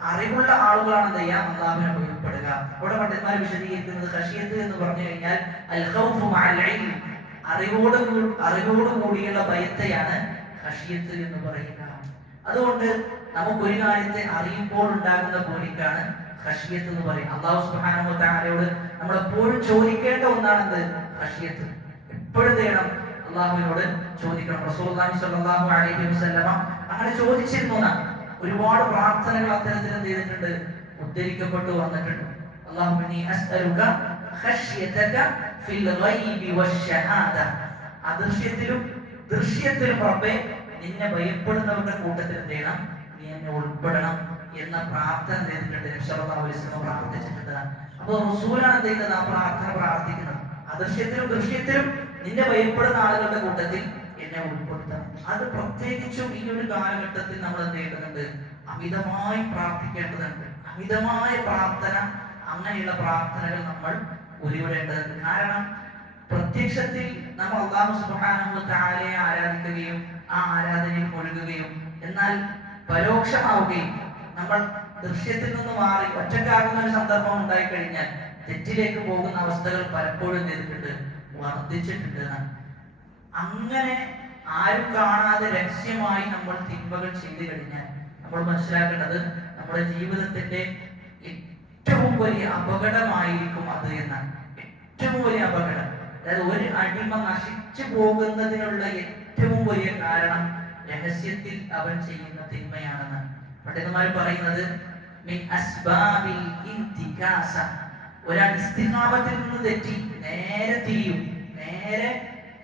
അറിവുള്ള ആളുകളാണ് എന്ത് ചെയ്യാം? അല്ലാഹുവിനെ ഭയപ്പെടുക. അവിടെ പണ്ഡിതന്മാർ വിശദീകരിക്കുന്നത് ഖശിയത്ത് എന്ന് പറഞ്ഞു കഴിഞ്ഞാൽ അൽ ഖൗഫു മഅൽ ഇൽം, അറിവോട് കൂടിയുള്ള ഭയത്തെയാണ് ഖശിയത്ത് എന്ന് പറയുക. അതുകൊണ്ട് നമുക്കൊരു കാര്യത്തെ അറിയുമ്പോൾ ഉണ്ടാകുന്ന പേടിക്കാണ് ഖശിയത്ത് എന്ന് പറയും. അല്ലാഹു സുബ്ഹാനഹു വ തആലയോട് നമ്മൾ എപ്പോഴും ചോദിക്കേണ്ട ഒന്നാണ് എന്ത്? ഖശിയത്ത്. എപ്പോഴും ചെയ്യണം, അല്ലാഹുവിനോട് ചോദിക്കണം. റസൂലുള്ളാഹി സ്വല്ലല്ലാഹു അലൈഹി വസല്ലമ അങ്ങനെ ചോദിച്ചിരുന്നു. ഒരുപാട് പ്രാർത്ഥനകൾ അത്തരത്തിൽ ചെയ്തിട്ടുണ്ട്, ഉദ്ധരിക്കപ്പെട്ടു വന്നിട്ടുണ്ട്. അല്ലാഹുമ്മ അസ്അലുക ഖശ്യതക ഫിൽ ഗൈബി വശഹാദ. അദൃശ്യത്തിലും ദൃശ്യത്തിലും റബ്ബേ നിന്നെ ഭയപ്പെടുന്നവരുടെ കൂട്ടത്തിൽ എന്ത് ചെയ്യണം? നീ എന്നെ ഉൾപ്പെടണം എന്ന പ്രാർത്ഥന ചെയ്തിട്ടുണ്ട്. നബി സല്ലല്ലാഹു അലൈഹി വസല്ലം പ്രാർത്ഥിച്ചിട്ടുണ്ട്. അപ്പോൾ റസൂലാണ് ചെയ്യുന്നത്, ആ പ്രാർത്ഥന പ്രാർത്ഥിക്കുന്നത്. അദൃശ്യത്തിലും ദൃശ്യത്തിലും നിന്നെ ഭയപ്പെടുന്ന ആളുകളുടെ കൂട്ടത്തിൽ എന്നെ ഉൾപ്പെടുത്തണം. അത് പ്രത്യേകിച്ചും ഈ ഒരു കാലഘട്ടത്തിൽ നമ്മൾ എന്ത് ചെയ്യേണ്ടതുണ്ട്? അമിതമായി പ്രാർത്ഥിക്കേണ്ടതുണ്ട്. മിതമായ പ്രാർത്ഥന, അങ്ങനെയുള്ള പ്രാർത്ഥനകൾ നമ്മൾ ഉരുവിടേണ്ടതുണ്ട്. കാരണം പ്രത്യക്ഷത്തിൽ നമ്മൾ അല്ലാഹു സുബ്ഹാനഹു വ തആലയെ ആരാധിക്കുകയും ആ ആരാധനയിൽ മുഴുകുകയും, എന്നാൽ പരോക്ഷമാവുകയും നമ്മൾ ദൃശ്യത്തിൽ നിന്ന് മാറി ഒറ്റക്കാകുന്ന ഒരു സന്ദർഭം ഉണ്ടായിക്കഴിഞ്ഞാൽ തെറ്റിലേക്ക് പോകുന്ന അവസ്ഥകൾ പലപ്പോഴും ചെയ്തിട്ടുണ്ട്, വർദ്ധിച്ചിട്ടുണ്ട്. അങ്ങനെ ആരും കാണാതെ രഹസ്യമായി നമ്മൾ തിന്മകൾ ചെയ്തു കഴിഞ്ഞാൽ നമ്മൾ മനസ്സിലാക്കേണ്ടത് നമ്മുടെ ജീവിതത്തിന്റെ ഏറ്റവും വലിയ അപകടമായിരിക്കും അത് എന്നാണ്. ഏറ്റവും വലിയ അപകടം, അതായത് ഒരു അടിമ നശിച്ചു പോകുന്നതിനുള്ള ഏറ്റവും വലിയ കാരണം രഹസ്യത്തിൽ അവൻ ചെയ്യുന്ന തിന്മയാണെന്ന് പണ്ഡിതന്മാർ പറയുന്നത്. മിൻ അസ്ബാബിൽ ഇന്തികാസ, ഒരാൾ ഇസ്തിഖാമത്തിൽ നിന്ന് തെറ്റി നേരെ തിരിയും, നേരെ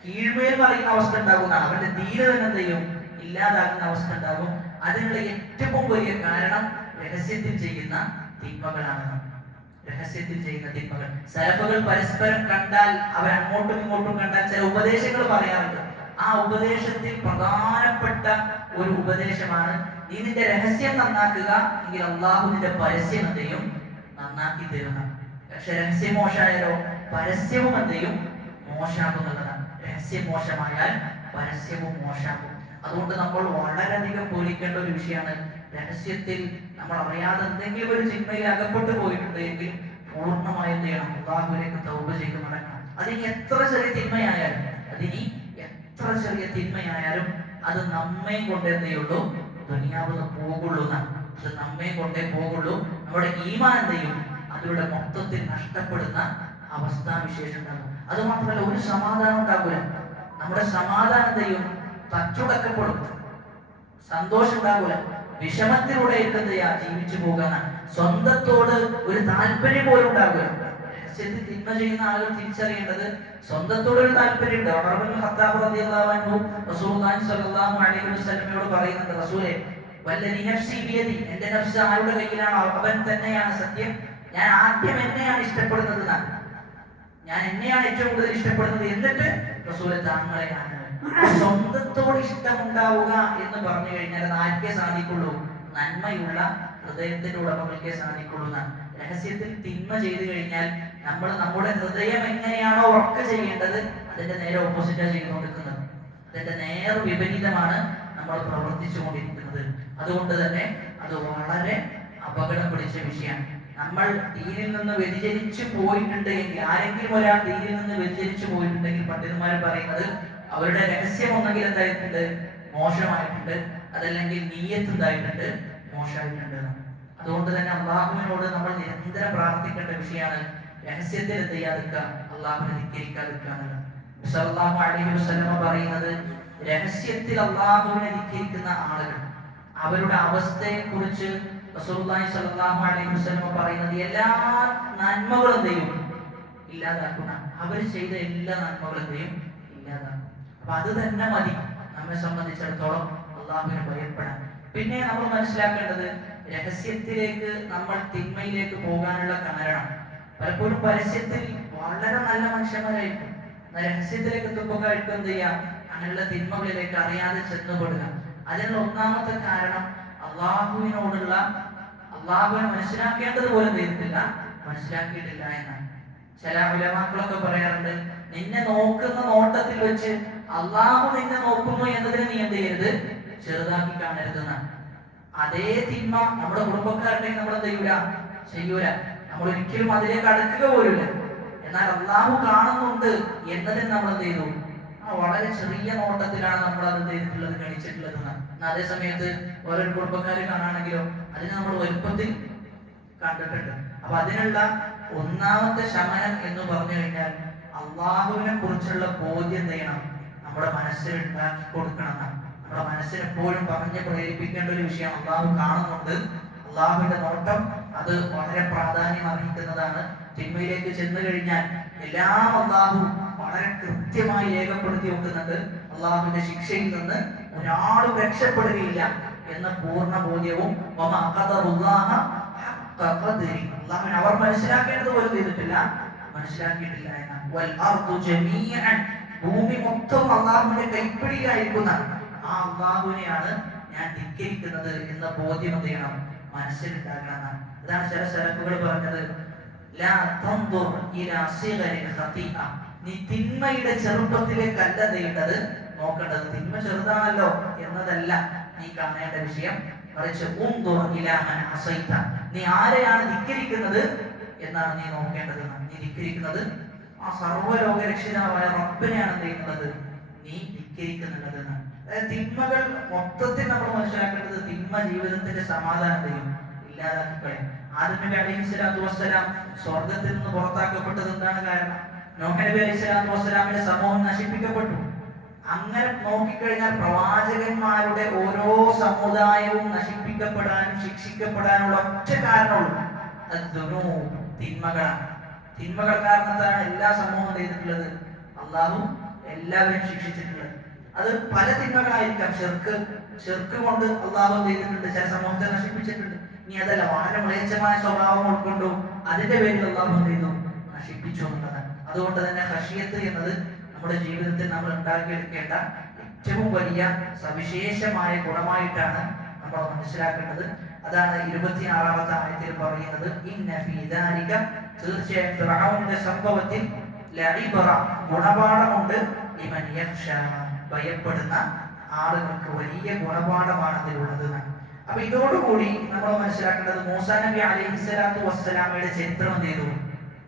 കീഴ്മേൽ പറയുന്ന അവസ്ഥ ഉണ്ടാകുന്നതാണ്. അവന്റെ ധീര തന്നെ എന്ത് ചെയ്യും, ഇല്ലാതാകുന്ന അവസ്ഥ ഉണ്ടാകും. അതിനുള്ള ഏറ്റവും വലിയ കാരണം രഹസ്യത്തിൽ ചെയ്യുന്ന തിന്മകളാണ്. രഹസ്യത്തിൽ ചെയ്യുന്ന തിന്മകൾ. സലഫുകൾ പരസ്പരം കണ്ടാൽ, അവർ അങ്ങോട്ടും ഇങ്ങോട്ടും കണ്ടാൽ ചില ഉപദേശങ്ങൾ പറയാറുണ്ട്. ആ ഉപദേശത്തിൽ പ്രധാനപ്പെട്ട ഒരു ഉപദേശമാണ്, നീ നിന്റെ രഹസ്യം നന്നാക്കുക എങ്കിൽ അള്ളാഹു നിന്റെ പരസ്യം എന്തെയും നന്നാക്കി തരുന്ന. പക്ഷെ രഹസ്യം മോശമായാലോ പരസ്യവും എന്തെയും മോശമാകുന്നതാണ്. രഹസ്യം മോശമായാൽ പരസ്യവും മോശമാകും. അതുകൊണ്ട് നമ്മൾ വളരെയധികം പേടിക്കേണ്ട ഒരു വിഷയമാണ് രഹസ്യത്തിൽ നമ്മൾ അറിയാതെ എന്തെങ്കിലും ഒരു ചിന്മയിൽ അകപ്പെട്ടു പോയിട്ടുണ്ട് എങ്കിൽ പൂർണ്ണമായി എന്ത് ചെയ്യണം, അല്ലാഹുവിലേക്ക് തൗബ ചെയ്ത് മടങ്ങണം. അതിനി എത്ര ചെറിയ തിന്മയായാലും അത് നമ്മെ കൊണ്ടേ എന്ത് ചെയ്യുള്ളൂ, ദുനിയാവിന്ന് പോകുള്ളൂ. അത് നമ്മെ കൊണ്ടേ പോകുള്ളൂ. നമ്മുടെ ഈമാൻ എന്ത് ചെയ്യും, അതിലൂടെ മൊത്തത്തിൽ നഷ്ടപ്പെടുന്ന അവസ്ഥാവിശേഷം ഉണ്ടാകും. അത് മാത്രമല്ല, ഒരു സമാധാനം ഉണ്ടാകില്ല. നമ്മുടെ സമാധാനം എന്ത് ചെയ്യും, തച്ചുടക്കപ്പെടും. സന്തോഷം ഉണ്ടാകില്ല. വിഷമത്തിലൂടെ എന്ത് ചെയ്യാ, ജീവിച്ചു പോകാൻ. സ്വന്തത്തോട് ഒരു താല്പര്യം പോലും ഉണ്ടാകില്ല. രഹസ്യത്തിൽ തിന്മ ചെയ്യുന്ന ആളുകൾ തിരിച്ചറിയേണ്ടത് സ്വന്തത്തോട് ഒരു താല്പര്യം ഉണ്ട്. ഉമർ ഇബ്നുൽ ഖത്താബ് റളിയല്ലാഹു അൻഹു റസൂലുള്ളാഹി സ്വല്ലല്ലാഹു അലൈഹി വസല്ലമയോട് പറയുന്നുണ്ട്, റസൂലേ, വല്ലദീ നഫ്സി ബിയദി, എന്റെ നഫ്സ് ആരുടെ കയ്യിലാണോ അവൻ തന്നെയാണ് സത്യം. ഞാൻ ആദ്യം എന്നെയാണ് ഇഷ്ടപ്പെടുന്നത്, ഞാൻ എന്നെയാണ് ഏറ്റവും കൂടുതൽ ഇഷ്ടപ്പെടുന്നത്, എന്നിട്ട് റസൂലെ താങ്കളെയാണ്. സ്വന്തത്തോട് ഇഷ്ടമുണ്ടാവുക എന്ന് പറഞ്ഞു കഴിഞ്ഞാൽ അത് ആർക്കേ സാധിക്കുള്ളൂ, നന്മയുള്ള ഹൃദയത്തിന്റെ ഉടമകൾക്കേ സാധിക്കുള്ളൂ. രഹസ്യത്തിൽ തിന്മ ചെയ്തു കഴിഞ്ഞാൽ നമ്മൾ നമ്മുടെ ഹൃദയം എങ്ങനെയാണോ വർക്ക് ചെയ്യേണ്ടത് അതിന്റെ നേരെ ഓപ്പോസിറ്റാ ചെയ്തുകൊണ്ടിരിക്കുന്നത്. അതിന്റെ നേർ വിപരീതമാണ് നമ്മൾ പ്രവർത്തിച്ചു കൊണ്ടിരിക്കുന്നത്. അതുകൊണ്ട് തന്നെ അത് വളരെ അപകടം പിടിച്ച വിഷയമാണ്. നമ്മൾ ദീനിൽ നിന്ന് വ്യതിചലിച്ചു പോയിട്ടുണ്ട് എങ്കിൽ, ആരെങ്കിലും ഒരാൾ ദീനിൽ നിന്ന് വ്യതിചലിച്ചു പോയിട്ടുണ്ടെങ്കിൽ പണ്ഡിതന്മാർ പറയുന്നത് അവരുടെ രഹസ്യം ഒന്നെങ്കിൽ എന്തായിട്ടുണ്ട്, മോശമായിട്ടുണ്ട്, അതല്ലെങ്കിൽ നീയത്ത് എന്തായിട്ടുണ്ട്, മോശമായിട്ടുണ്ട്. അതുകൊണ്ട് തന്നെ അള്ളാഹുവിനോട് നമ്മൾ നിരന്തരം പ്രാർത്ഥിക്കേണ്ട വിഷയമാണ് രഹസ്യത്തിൽ എന്ത് ചെയ്യാതിരിക്കുക, അള്ളാഹുവിനെ ധിക്കരിക്കാതിരിക്കുക എന്നുള്ളത്. സല്ലല്ലാഹു അലൈഹി വസല്ലം പറയുന്നത്, രഹസ്യത്തിൽ അള്ളാഹുവിനെ ധിക്കരിക്കുന്ന ആളുകൾ അവരുടെ അവസ്ഥയെ കുറിച്ച് റസൂലുള്ളാഹി സ്വല്ലല്ലാഹു അലൈഹി വസല്ലം പറയുന്നത്, എല്ലാ നന്മകളും എന്തെയും ഇല്ലാതാക്കുന്ന, അവർ ചെയ്ത എല്ലാ നന്മകളും എന്തെയും ഇല്ലാതാക്കും. അപ്പൊ അത് തന്നെ മതി നമ്മെ സംബന്ധിച്ചിടത്തോളം അള്ളാഹുവിനെ ഭയപ്പെടാൻ. പിന്നെ നമ്മൾ മനസ്സിലാക്കേണ്ടത്, രഹസ്യത്തിലേക്ക് നമ്മൾ തിന്മയിലേക്ക് പോകാനുള്ള കാരണം പലപ്പോഴും പരസ്യത്തിൽ വളരെ നല്ല മനുഷ്യന്മാരായിരിക്കും, രഹസ്യത്തിലേക്ക് എത്തുമ്പോൾ എന്ത് ചെയ്യാം, അങ്ങനെയുള്ള തിന്മകളിലേക്ക് അറിയാതെ ചെന്നുപെടുക. അതിനുള്ള ഒന്നാമത്തെ കാരണം അള്ളാഹുവിനോടുള്ള, അള്ളാഹുവിനെ മനസ്സിലാക്കേണ്ടത് പോലും ചെയ്തിട്ടില്ല, മനസ്സിലാക്കിയിട്ടില്ല എന്നാണ്. ചില ഉലമാക്കളൊക്കെ പറയാറുണ്ട്, നിന്നെ നോക്കുന്ന നോട്ടത്തിൽ വെച്ച് അള്ളാഹു നിന്നെ നോക്കുന്നു എന്നതിന് നീ എന്ത് ചെയ്യരുത്, ചെറുതാക്കി കാണരുതെന്നാണ്. അതേ തിന്മ നമ്മുടെ കുടുംബക്കാരുടെ നമ്മൾ എന്ത് ചെയ്യൂല, നമ്മൾ ഒരിക്കലും അതിലേക്ക് അടുക്കുക പോലില്ല. എന്നാൽ അള്ളാഹു കാണുന്നുണ്ട് എന്നതിന് നമ്മൾ എന്ത് ചെയ്തു, വളരെ ചെറിയ നോട്ടത്തിലാണ് നമ്മൾ അത് ചെയ്തിട്ടുള്ളത്, ഗണിച്ചിട്ടുള്ളത്. അതേ സമയത്ത് ഓരോ കുടുംബക്കാരെ കാണാണെങ്കിലോ അതിന് നമ്മൾ വലുപ്പത്തിൽ കണ്ടിട്ടുണ്ട്. അപ്പൊ അതിനുള്ള ഒന്നാമത്തെ ശമനം എന്ന് പറഞ്ഞു കഴിഞ്ഞാൽ അള്ളാഹുവിനെ കുറിച്ചുള്ള ബോധ്യം ചെയ്യണം, നമ്മുടെ മനസ്സിൽ ഉണ്ടാക്കി കൊടുക്കണം. നമ്മുടെ മനസ്സിനെപ്പോഴും പറഞ്ഞ് പ്രേരിപ്പിക്കേണ്ട ഒരു വിഷയം, അള്ളാഹു കാണുന്നുണ്ട്, അള്ളാഹുവിന്റെ നോട്ടം അത് വളരെ പ്രാധാന്യം അർഹിക്കുന്നതാണ്. തിന്മയിലേക്ക് ചെന്നു കഴിഞ്ഞാൽ എല്ലാം അള്ളാഹു വളരെ കൃത്യമായി രേഖപ്പെടുത്തി വെക്കുന്നുണ്ട്. അള്ളാഹുവിന്റെ ശിക്ഷയിൽ നിന്ന് ഒരാളും രക്ഷപ്പെടുകയില്ല എന്ന പൂർണ്ണ ബോധ്യവും അള്ളാഹുവിനെ അവർ മനസ്സിലാക്കേണ്ടത് പോലും ചെയ്തിട്ടില്ല, മനസ്സിലാക്കിയിട്ടില്ല എന്നാണ്. ഭൂമി മൊത്തം അള്ളാഹുവിന്റെ കൈപ്പിടിയിലായിരിക്കുന്ന ആ അള്ളാഹുവിനെയാണ് ഞാൻ ധിക്കരിക്കുന്നത് എന്ന ബോധ്യം എന്ത് ചെയ്യണം, മനസ്സിലുണ്ടാകണമെന്നാണ്. അതാണ് ചില സലഫുകൾ പറഞ്ഞത്, ലാ തൻദുർ ഇലാ സിഗരിൽ ഖതീഅ, നീ തിന്മയുടെ ചെറുപ്പത്തിലേക്കല്ല നീണ്ടത് നോക്കേണ്ടത്, തിന്മ ചെറുതാണല്ലോ എന്നതല്ല നീ കാണേണ്ട വിഷയം, മറിച്ച് ഉൻദുർ ഇലാ മൻ അസൈത, നീ ആരെയാണ് ധിക്കരിക്കുന്നത് എന്നാണ് നീ നോക്കേണ്ടത്. നീ ധിക്കരിക്കുന്നത് ആ സർവ്വലോകരക്ഷിതാവായ റബ്ബിനെയാണ് ചെയ്യുന്നത്, നീ ധിക്കരിക്കുന്നുള്ളതെന്ന്. അതായത് തിന്മകൾ മൊത്തത്തിൽ നമ്മൾ മനസ്സിലാക്കേണ്ടത്, തിന്മ ജീവിതത്തിന്റെ സമാധാനം ചെയ്യും, ഇല്ലാതാക്കി കളയും. ആദം നബി അലൈഹിസ്സലാത്തു വസ്സലാം സ്വർഗത്തിൽ നിന്ന് പുറത്താക്കപ്പെട്ടത് എന്താണ് കാരണം? നോഹ നബി അലൈഹിസ്സലാത്തു വസ്സലാമിന്റെ സമൂഹം നശിപ്പിക്കപ്പെട്ടു. അങ്ങനെ നോക്കിക്കഴിഞ്ഞാൽ പ്രവാചകന്മാരുടെ ഓരോ സമുദായവും നശിപ്പിക്കപ്പെടാനും ശിക്ഷിക്കപ്പെടാനുള്ള ഒറ്റ കാരണമുള്ളൂ, തിന്മകളാണ്. തിന്മകൾ കാരണത്താണ് എല്ലാ സമൂഹവും ചെയ്തിട്ടുള്ളത്, അള്ളാഹു എല്ലാവരും ശിക്ഷിച്ചിട്ടുള്ളത്. അത് പല തിന്മകളായിരിക്കാം. ചെറുക്ക് കൊണ്ട് അള്ളാഹു ചെയ്തിട്ടുണ്ട്, ചില സമൂഹത്തെ നശിപ്പിച്ചിട്ടുണ്ട്. ഇനി അതല്ല, വളരെ മ്ലേച്ഛമായ സ്വഭാവം ഉൾക്കൊണ്ടു അതിന്റെ പേരിൽ അള്ളാഹു ചെയ്തു നശിപ്പിച്ചു എന്നുള്ളതാണ്. അതുകൊണ്ട് തന്നെ ഖശിയത്ത് എന്നത് നമ്മുടെ ജീവിതത്തിൽ നമ്മൾ ഉണ്ടാക്കിയെടുക്കേണ്ട ഏറ്റവും വലിയ സവിശേഷമായ ഗുണമായിട്ടാണ് നമ്മൾ മനസ്സിലാക്കേണ്ടത്. അതാണ് 26-ാമത്തെ ആയത്തിൽ പറയുന്നത്, ഇന്ന ഫീ ദാലിക, തീർച്ചയായും ഫിർഔന്റെ സംഭവത്തിൽ ലഇബ്റ, ഗുണപാഠമുണ്ട്, ലിമൻ യഖ്ശ, ഭയപ്പെടുന്ന ആളുകൾക്ക് വലിയ ഗുണപാഠമാണ് അതിലുള്ളത്. അപ്പൊ ഇതോടുകൂടി നമ്മൾ മനസ്സിലാക്കേണ്ടത്, മൂസാ നബി അലൈഹിസ്സലാത്തു വസ്സലാമയുടെ ചരിത്രം എന്ത് ചെയ്തു?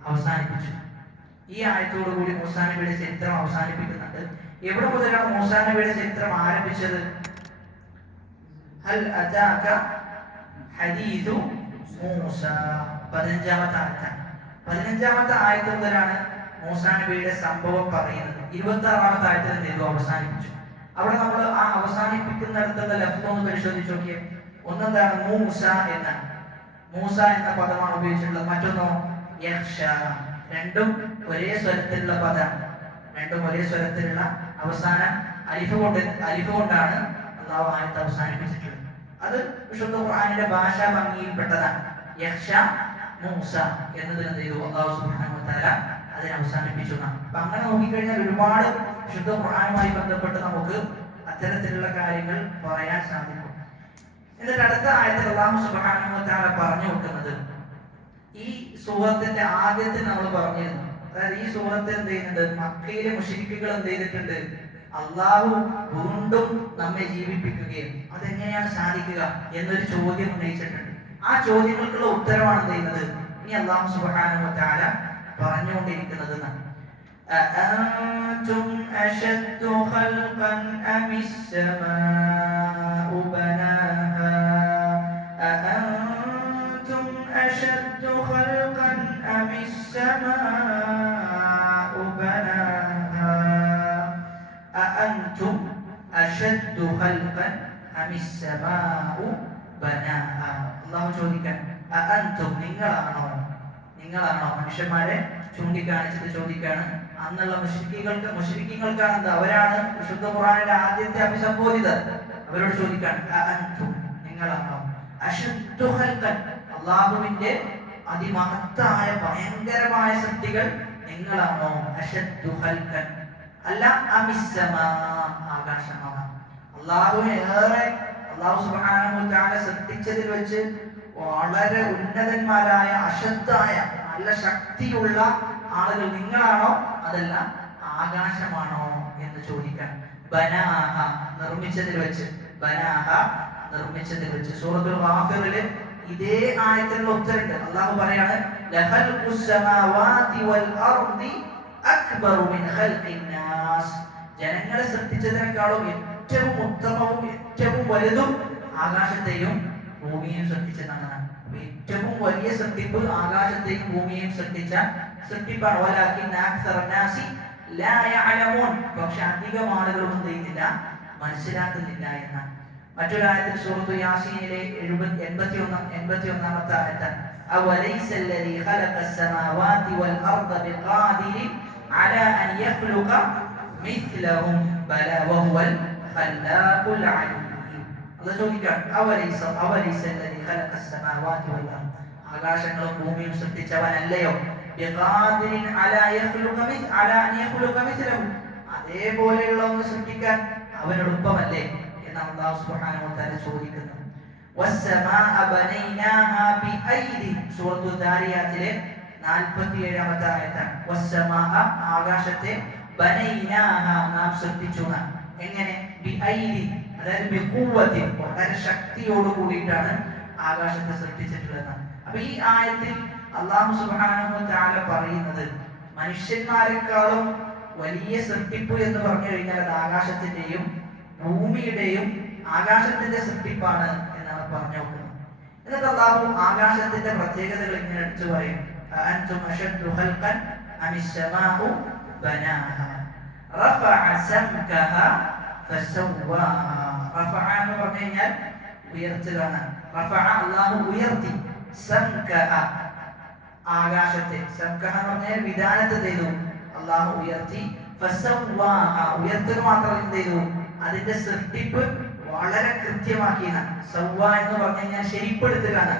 അവസാനിപ്പിച്ചു. ഈ ആയത്തോടുകൂടി മൂസാ നബിയുടെ ചരിത്രം അവസാനിപ്പിക്കുന്നുണ്ട്. എവിടെ മുതലാണ് മൂസാ നബിയുടെ ചരിത്രം ആരംഭിച്ചത്? ഹൽ അതാക ഹദീഥു മൂസ, 15-ാമത്തെ ആയത്താണ്. 15-ാമത്തെ ആയത്ത് മുതലാണ് മൂസാ നബിയുടെ സംഭവം പറയുന്നത്. 26-ാമത്തെ ആയത്തിൽ എന്ത് ചെയ്തു? അവസാനിപ്പിച്ചു. അവിടെ നമ്മൾ ആ അവസാനിപ്പിക്കുന്നിടത്തുള്ള ലഫ്ദ് ഒന്ന് പരിശോധിച്ച് നോക്കിയേ. ഒന്നെന്താണ്? മൂസ എന്നാണ്, മൂസ എന്ന പദമാണ് ഉപയോഗിച്ചിട്ടുള്ളത്. മറ്റൊന്നോ യഖ്ശ, രണ്ടും ഒരേ സ്വരത്തിലുള്ള പദമാണ്. രണ്ടും ഒരേ സ്വരത്തിലുള്ള അവസാനം അലിഫ് കൊണ്ടാണ് അല്ലാഹു ആയത്ത് അവസാനിപ്പിച്ചിട്ടുള്ളത്. അത് വിശുദ്ധ ഖുർആനിന്റെ ഭാഷാ ഭംഗിയിൽപ്പെട്ടതാണ്. യഖ്ശ മൂസ എന്നതിന് എന്ത് ചെയ്തു? അല്ലാഹു സുബ്ഹാനഹു വ തആല അതിനെ അവസാനിപ്പിച്ചു. അപ്പൊ അങ്ങനെ നോക്കിക്കഴിഞ്ഞാൽ ഒരുപാട് വിശുദ്ധ ഖുർആനുമായി ബന്ധപ്പെട്ട് നമുക്ക് അത്തരത്തിലുള്ള കാര്യങ്ങൾ പറയാൻ സാധിക്കും. എന്നിട്ട് അടുത്ത ആയത്തിൽ അല്ലാഹു സുബ്ഹാനഹു വ തആല പറഞ്ഞു വെക്കുന്നത്, ഈ സൂറത്തിന്റെ ആദ്യത്തിൽ നമ്മൾ പറഞ്ഞിരുന്നു, അതായത് ഈ സൂറത്തിൽ എന്ത് ചെയ്യുന്നുണ്ട്? മക്കയിലെ മുശ്രിക്കുകൾ എന്ത് ചെയ്തിട്ടുണ്ട്? അള്ളാഹു വീണ്ടും നമ്മെ ജീവിപ്പിക്കുകയും അതെങ്ങനെയാണ് സാധിക്കുക എന്നൊരു ചോദ്യം ഉന്നയിച്ചിട്ടുണ്ട്. ആ ചോദ്യങ്ങൾക്കുള്ള ഉത്തരമാണ് എന്ത് ചെയ്യുന്നത്? ഇനി അല്ലാഹു സുബ്ഹാനഹു വ തആല പറഞ്ഞുകൊണ്ടിരിക്കുന്നത്. أأنتم أشد خلقا أم السماء بناها أأنتم أشد خلقا أم السماء بناها أأنتم أشد خلقا أم السماء بناها. അല്ലാഹു ചോദിക്കാൻ, അഅൻതും, നിങ്ങളാണോ മനുഷ്യന്മാരെ ചൂണ്ടിക്കാണിച്ചിട്ട് ചോദിക്കാണ്. അന്നുള്ള മുശ്രിക്കീങ്ങൾക്കാണ് എന്താ? അവരാണ് വിശുദ്ധ ഖുർആനിലെ ആദ്യത്തെ അഭിസംബോധിതർ. അവരോട് ചോദിക്കാണ്, അഅൻതും, നിങ്ങളാണോ, അശദ്ദു ഖൽഖൻ, അല്ലാഹുവിന്റെ അതിമഹത്തായ ഭയങ്കരമായ സൃഷ്ടികൾ നിങ്ങളാണോ? അശദ്ദു ഖൽഖൻ അല്ല, അമിസ്സമാ, ആകാശമാണ്. അല്ലാഹു സുബ്ഹാനഹു വ തആല സൃഷ്ടിച്ചതിൽ വെച്ച് വളരെ ഉന്നതന്മാരായ അശദ്ധായ നല്ല ശക്തിയുള്ള ആളുകൾ നിങ്ങളാണോ അതല്ല ആകാശമാണോ എന്ന് ചോദിക്കാൻ. ബനാഹ, നിർമ്മിച്ചതിൽ വെച്ച്, ബനാഹ, നിർമ്മിച്ചതിൽ വെച്ച്. സൂറത്തുൽ ഗാഫിറിൽ ഇതേ ആയത്തിലുള്ള ഉത്തരമുണ്ട്. അല്ലാഹു പറയാണ്, ലഖൽഖുസ് സമാവാതി വൽ അർദി അക്ബറു മിൻ ഖൽഖിൻ നാസ്, ജനങ്ങളെ സൃഷ്ടിച്ചതിനേക്കാളും ഏറ്റവും ഉത്തമവും ഏറ്റവും വലുതും ആകാശത്തെയും ഭൂമിയെയും സൃഷ്ടിച്ചതാണ്. ഏറ്റവും വലിയ സൃഷ്ടിപ്പ് ആകാശത്തെയും ഭൂമിയെയും സൃഷ്ടിച്ച സൃഷ്ടിപ്പാണ്. വലാകിന്ന അക്സറൻ നാസി ലാ യഅലമൂൻ, പക്ഷെ അധികം ആളുകളും എന്ത് ചെയ്യുന്നില്ല? മനസ്സിലാക്കുന്നില്ല എന്നാണ്. മറ്റൊരായത്തിൽ സൂറത്തു യാസീനിലെ 81-ാമത്തെ ആയത്താണ്, അവലൈസ അല്ലദീ ഖലഖസ് സമാവാതി വൽ അർദ ബിഖാദിരിൻ അലാ അൻ യഖ്ലുഖ മിസ്ലഹും ബലാ വഹുവൽ ഖല്ലാഖുൽ അലീം. അല്ലാഹു ചോദിക്കാൻ, അവലൈസ അല്ലദീ ഖലഖസ് സമാവാതി വൽ അർദ, ആകാശങ്ങളും ഭൂമിയും സൃഷ്ടിച്ചവനല്ലയോ? ബിഖാദിരിൻ അലാ അൻ യഖ്ലുഖ മിസ്ലഹും, അതേപോലെയുള്ള ഒന്ന് സൃഷ്ടിക്കാൻ അവൻ എളുപ്പമല്ലേ എന്ന് അല്ലാഹു സുബ്ഹാനഹു വ തആല ചോദിക്കുന്നു. വസ്സമാഅ ബനൈനാഹാ ബിഐദി സൂറത്തു ദാരിയാത്തിലെ 47-ാമത്തെ ആയത്താണ്. വസ്സമാഅ ആകാശത്തെ ബനൈനാഹാ നാം സൃഷ്ടിച്ചു. എങ്ങനെ? ബിഐദി, അതായത് ബിഖുവ്വതി, വളരെ ശക്തിയോട് കൂടിയിട്ടാണ് ആകാശത്തെ സൃഷ്ടിച്ചിട്ടുള്ളത്. അപ്പൊ ഈ ആയത്തിൽ അല്ലാഹു സുബ്ഹാനഹു വ തആല പറയുന്നത് മനുഷ്യന്മാരെക്കാളും വലിയ സൃഷ്ടിപ്പ് എന്ന് പറഞ്ഞു കഴിഞ്ഞാൽ അത് ആകാശത്തിന്റെയും ഭൂമിയുടെയും ആകാശത്തിന്റെ സൃഷ്ടിപ്പാണ് എന്നാണ് പറഞ്ഞു നോക്കുന്നത്. എന്നിട്ട് അല്ലാഹു ആകാശത്തിന്റെ പ്രത്യേകതകൾ ഇങ്ങനെ എടുത്തു പറയും. അഅൻതും അശദ്ദു ഖൽഖൻ അമിസ്സമാഉ ബനാഹാ റഫഅ സംകഹാ ഫസവ്വാഹാ. റഫഅ എന്ന് പറഞ്ഞു കഴിഞ്ഞാൽ ഉയർത്തുകയാണ്. റഫഅ അല്ലാഹു ഉയർത്തി. സംകഹ ആകാശത്തെ, സംകഹ എന്ന് പറഞ്ഞാൽ വിധാനത്തെ ചെയ്തു അല്ലാഹു ഉയർത്തി. ഫസവ്വാഹാ ഉയർത്തുക മാത്രം എന്ത് ചെയ്തു? അതിന്റെ സൃഷ്ടിപ്പ് വളരെ കൃത്യമാക്കിയാണ്. സവ്വ എന്ന് പറഞ്ഞു കഴിഞ്ഞാൽ ശരിപ്പെടുത്തുകയാണ്.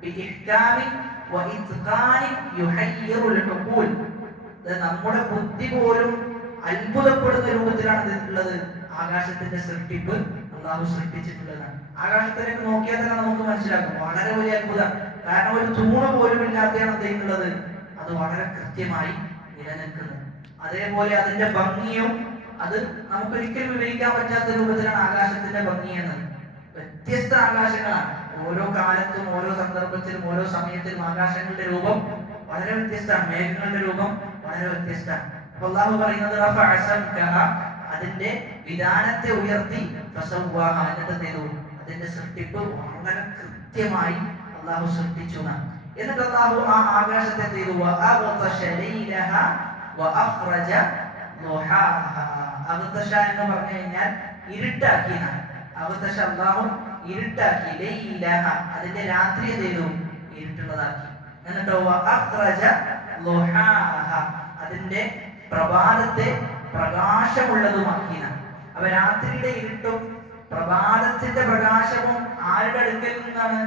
ബിഇഹ്കാമി വഇത്ഖാനി യുഹയ്യിറുൽ ഉഖൂൽ. നമ്മുടെ ബുദ്ധി പോലും അത്ഭുതപ്പെടുന്ന രൂപത്തിലാണ് ഉള്ളത്. ആകാശത്തിന്റെ സൃഷ്ടിപ്പ് അല്ലാഹു സൃഷ്ടിച്ചിട്ടുള്ളതാണ്. ആകാശത്തിലേക്ക് നോക്കിയാൽ തന്നെ നമുക്ക് മനസ്സിലാക്കും വളരെ വലിയ അത്ഭുതം. കാരണം ഒരു തൂണ് പോലും ഇല്ലാതെയാണ് എന്തെയ്യുന്നത്, അത് വളരെ കൃത്യമായി നിലനിൽക്കുന്നത്. അതേപോലെ അതിന്റെ ഭംഗിയും അത് നമുക്കൊരിക്കലും വിവരിക്കാൻ പറ്റാത്ത രൂപത്തിലാണ് ആകാശത്തിന്റെ ഭംഗി എന്നത്. വ്യത്യസ്ത ആകാശങ്ങളാണ്. ഓരോ കാലത്തും ഓരോ സന്ദർഭത്തിലും ഓരോ സമയത്തിലും ആകാശങ്ങളുടെ രൂപം വളരെ വ്യത്യസ്തമാണ്. മേഘങ്ങളുടെ രൂപം വളരെ വ്യത്യസ്തമാണ്. അപ്പോൾ അല്ലാഹു പറയുന്നത് റഫഅ സംകഹ, അതിന്റെ വിധാനത്തെ ഉയർത്തി, ഫസവ്വാഹ എന്നിട്ട് എന്ത് ചെയ്തു? അതിന്റെ സൃഷ്ടിപ്പ് വളരെ കൃത്യമായി അല്ലാഹു സൃഷ്ടിച്ചു. എന്നിട്ട് അല്ലാഹു ആ ആകാശത്തെ എന്ത് ചെയ്തു? വഅഗ്തശ ലൈലഹ വഅഖ്റജ ളുഹാഹ. അഗ്തശ എന്ന് പറഞ്ഞു കഴിഞ്ഞാൽ ഇരുട്ടാക്കി. അഗ്തശ അല്ലാഹു ഇരുട്ടാക്കി. ലൈലഹ അതിന്റെ രാത്രി എന്ത് ചെയ്തു? ഇരുട്ടുള്ളതാക്കി. എന്നിട്ട് വഅഖ്റജ ളുഹാഹ അതിന്റെ പ്രഭാതത്തെ പ്രകാശമുള്ളതുമാക്കി. അപ്പൊ രാത്രിയുടെ ഇരുട്ടും പ്രഭാതത്തിന്റെ പ്രകാശവും ആരുടെ അടുക്കൽ നിന്നാണ്?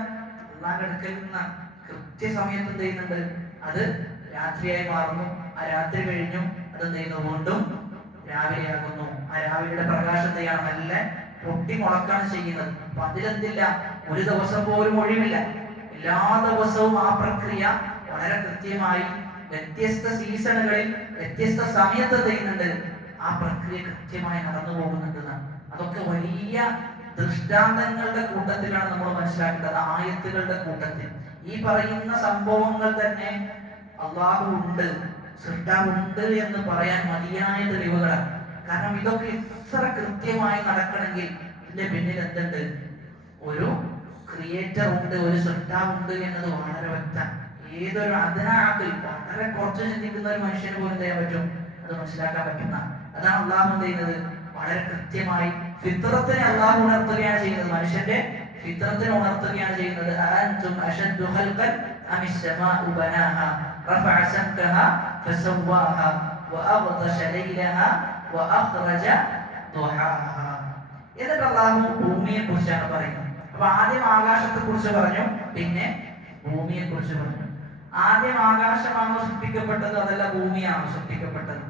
അല്ലാഹുവിന്റെ അടുക്കൽ നിന്നാണ്. കൃത്യസമയത്ത് എന്ത് ചെയ്യുന്നുണ്ട്? അത് രാത്രിയായി മാറുന്നു. ആ രാത്രി കഴിഞ്ഞു അത് എന്ത് ചെയ്യുന്നു? വീണ്ടും രാവിലെയാകുന്നു. ആ രാവിലെയുടെ പ്രകാശം ചെയ്യാണ് നല്ല പൊട്ടി മുളക്കാണ് ചെയ്യുന്നത്. അപ്പൊ അതിലെന്തില്ല? ഒരു ദിവസം പോലും ഒഴിവില്ല. എല്ലാ ദിവസവും ആ പ്രക്രിയ വളരെ കൃത്യമായി വ്യത്യസ്ത സീസണുകളിൽ വ്യത്യസ്ത സമയത്ത് ചെയ്യുന്നുണ്ട്. ആ പ്രക്രിയ കൃത്യമായി നടന്നു പോകുന്നുണ്ടെന്നാണ്. അതൊക്കെ വലിയ ദൃഷ്ടാന്തങ്ങളുടെ കൂട്ടത്തിലാണ് നമ്മൾ മനസ്സിലാക്കേണ്ടത്. ആയത്തുകളുടെ കൂട്ടത്തിൽ ഈ പറയുന്ന സംഭവങ്ങൾ തന്നെ അല്ലാഹു ഉണ്ട്, സൃഷ്ടാവുണ്ട് എന്ന് പറയാൻ മതിയായ തെളിവുകളാണ്. കാരണം ഇതൊക്കെ ഇത്ര കൃത്യമായി നടക്കണമെങ്കിൽ ഇതിന്റെ പിന്നിൽ എന്തുണ്ട്? ഒരു ക്രിയേറ്റർ ഉണ്ട്, ഒരു സൃഷ്ടാവുണ്ട് എന്നത് വളരെ വ്യക്തമാണ്. ഏതൊരു അതിനാക്കിൽ വളരെ കുറച്ച് ചിന്തിക്കുന്ന ഒരു മനുഷ്യന് പോലും ചെയ്യാൻ പറ്റും, അത് മനസ്സിലാക്കാൻ പറ്റുന്ന. അതാണ് അല്ലാഹു എന്ത് ചെയ്യുന്നത്? വളരെ കൃത്യമായി ഫിത്രത്തിനെ അല്ലാഹു ഉണർത്തുകയാണ് ചെയ്യുന്നത്. മനുഷ്യന്റെ ഫിത്രത്തിനെ ഉണർത്തുകയാണ് ചെയ്യുന്നത്. അഅൻതും അശദ്ദു ഖൽഖൻ അമിസ്സമാഉ ബനാഹാ റഫഅ സംകഹ ഫസവ്വാഹ വഅഗ്തശ ലൈലഹ വഅഖ്റജ ളുഹാഹ. എന്നിട്ട് അല്ലാഹു ഭൂമിയെ കുറിച്ചാണ് പറയുന്നത്. അപ്പൊ ആദ്യം ആകാശത്തെ കുറിച്ച് പറഞ്ഞു, പിന്നെ ഭൂമിയെ കുറിച്ച് പറഞ്ഞു. ആദ്യം ആകാശമാണോ സൃഷ്ടിക്കപ്പെട്ടത്, അതല്ല ഭൂമിയാണോ സൃഷ്ടിക്കപ്പെട്ടത്?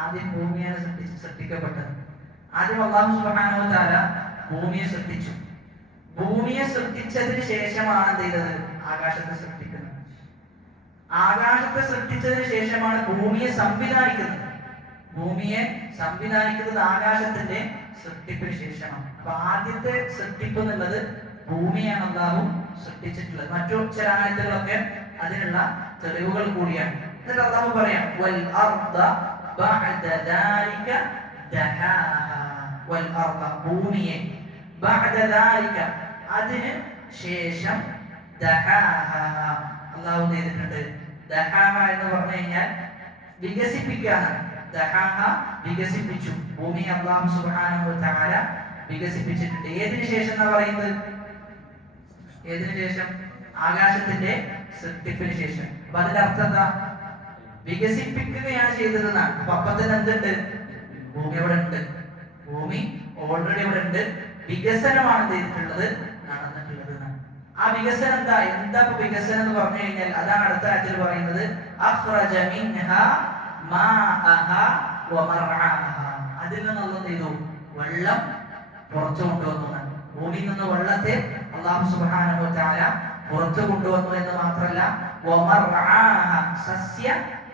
ആദ്യം ഭൂമിയാണ് സൃഷ്ടിക്കപ്പെട്ടത്. ആദ്യം അല്ലാഹു സുബ്ഹാനഹു വ തആല ഭൂമിയെ സൃഷ്ടിച്ചു. ഭൂമിയെ സൃഷ്ടിച്ചതിന് ശേഷമാണ് എന്ത് ചെയ്തത്? ആകാശത്തെ സൃഷ്ടിക്കുന്നത്. ആകാശത്തെ സൃഷ്ടിച്ചതിന് ശേഷമാണ് ഭൂമിയെ സംവിധാനിക്കുന്നത്. ഭൂമിയെ സംവിധാനിക്കുന്നത് ആകാശത്തിന്റെ സൃഷ്ടിപ്പിന് ശേഷമാണ്. അപ്പൊ ആദ്യത്തെ സൃഷ്ടിപ്പ് എന്നുള്ളത് ഭൂമിയാണ് അല്ലാഹു സൃഷ്ടിച്ചിട്ടുള്ളത്. മറ്റു ചില ആയത്തുകളൊക്കെ അതിനുള്ള തെളിവുകൾ കൂടിയാണ്. എന്നിട്ട് അല്ലാഹു പറയാം വൽ അർദ ബഅദ ദാലിക ദഹാഹ. വൽ അർദ ഭൂമിയെ, ബഅദ ദാലിക അതിന് ശേഷം, ദഹാഹ അല്ലാഹു ചെയ്തിട്ടുണ്ട്. ദഹാഹ എന്ന് പറഞ്ഞു കഴിഞ്ഞാൽ വികസിപ്പിക്കാനാണ്. ദഹാഹ വികസിപ്പിച്ചു. ഭൂമി അല്ലാഹു സുബ്ഹാനഹു വ തആല വികസിപ്പിച്ചിട്ടുണ്ട്. ഏതിനു ശേഷം എന്നാ പറയുന്നത്? ഏതിനു ശേഷം? ആകാശത്തിന്റെ സൃഷ്ടിപ്പിന് ശേഷം. അപ്പൊ അതിന്റെ അർത്ഥം എന്താ? വികസിപ്പിക്കുകയാണ് ചെയ്തതെന്നാണ്. അപ്പൊ അപ്പത്തിന് എന്തുണ്ട്? ഭൂമി അവിടെ ഉണ്ട്. ഭൂമി ഓൾറെഡി ഇവിടെ ഉണ്ട്. വികസനമാണ് ചെയ്തിട്ടുള്ളത്, നടന്നിട്ടുള്ളത്. ആ വികസനം എന്താ? എന്താ വികസനം എന്ന് പറഞ്ഞു കഴിഞ്ഞാൽ അതാണ് അടുത്ത ആയത്തിൽ പറയുന്നത്. അഖ്റജ മിൻഹാ മാഅഹ വമർആഹ. അതിൽ നിന്ന് അല്ലാഹു എന്ത് ചെയ്തു? വെള്ളം പുറത്തു കൊണ്ടുവന്നു. ഭൂമിയിൽ നിന്ന് വെള്ളത്തെ അല്ലാഹു സുബ്ഹാനഹു വ തആല പുറത്തു കൊണ്ടുവന്നു എന്ന് മാത്രമല്ല, വമർആഹ സസ്യ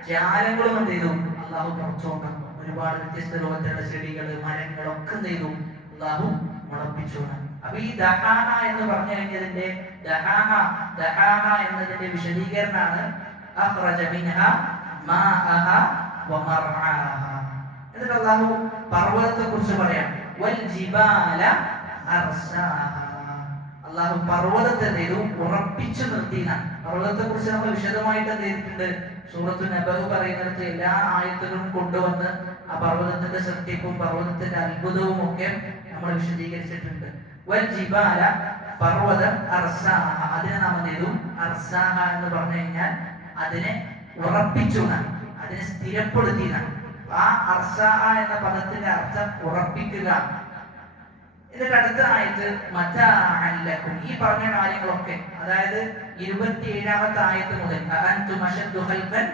ജാലങ്ങളും എന്ത് ചെയ്തു? അല്ലാഹു പുറത്തു കൊണ്ടുവന്നു. ഒരുപാട് വ്യത്യസ്ത രൂപത്തിലുള്ള ചെടികൾ, മരങ്ങളൊക്കെ എന്ത് ചെയ്തു? അല്ലാഹു മുളപ്പിച്ചു. അപ്പൊ ഈ ദഹാഹ എന്ന് പറഞ്ഞു കഴിഞ്ഞതിന്റെ ദഹാഹ എന്നതിന്റെ വിശദീകരണമാണ് അഖ്റജ മിൻഹ മാഅഹ വമർആഹ. എന്നിട്ട് അല്ലാഹു പർവ്വതത്തെ കുറിച്ച് പറയാം. വൽ ജിബാല അർസാഹ. അല്ലാഹു പർവ്വതത്തെ ഉറപ്പിച്ചു നിർത്തിയതാണ്. പർവ്വതത്തെ കുറിച്ച് നമ്മൾ വിശദമായിട്ട് എന്ത് ചെയ്തിട്ടുണ്ട്? സൂറത്തുൽ നബഅ പറയുന്നിടത്ത് എല്ലാ ആയത്തുകളും കൊണ്ടുവന്ന് ആ പർവ്വതത്തിന്റെ സൃഷ്ടിപ്പും പർവ്വതത്തിന്റെ അത്ഭുതവും ഒക്കെ നമ്മൾ വിശദീകരിച്ചിട്ടുണ്ട്. വൽ ജിബാല പർവ്വതം അർസാഹ. അതിനെ നാം എന്ത് ചെയ്തു? അർസാഹ എന്ന് പറഞ്ഞു കഴിഞ്ഞാൽ അതിനെ ഉറപ്പിച്ചു, അതിനെ സ്ഥിരപ്പെടുത്തിയതാണ്. ആ അർസാഹ എന്ന പദത്തിന്റെ അർത്ഥം ഉറപ്പിക്കുക. ഇതിന്റെ അടുത്ത ആയത്ത് മതാഅൻ ലക്കും. ഈ പറഞ്ഞ കാര്യങ്ങളൊക്കെ, അതായത് 27ാമത്തെ ആയത്ത് മുതൽ അഅൻതും അശദ്ദു ഖൽഖൻ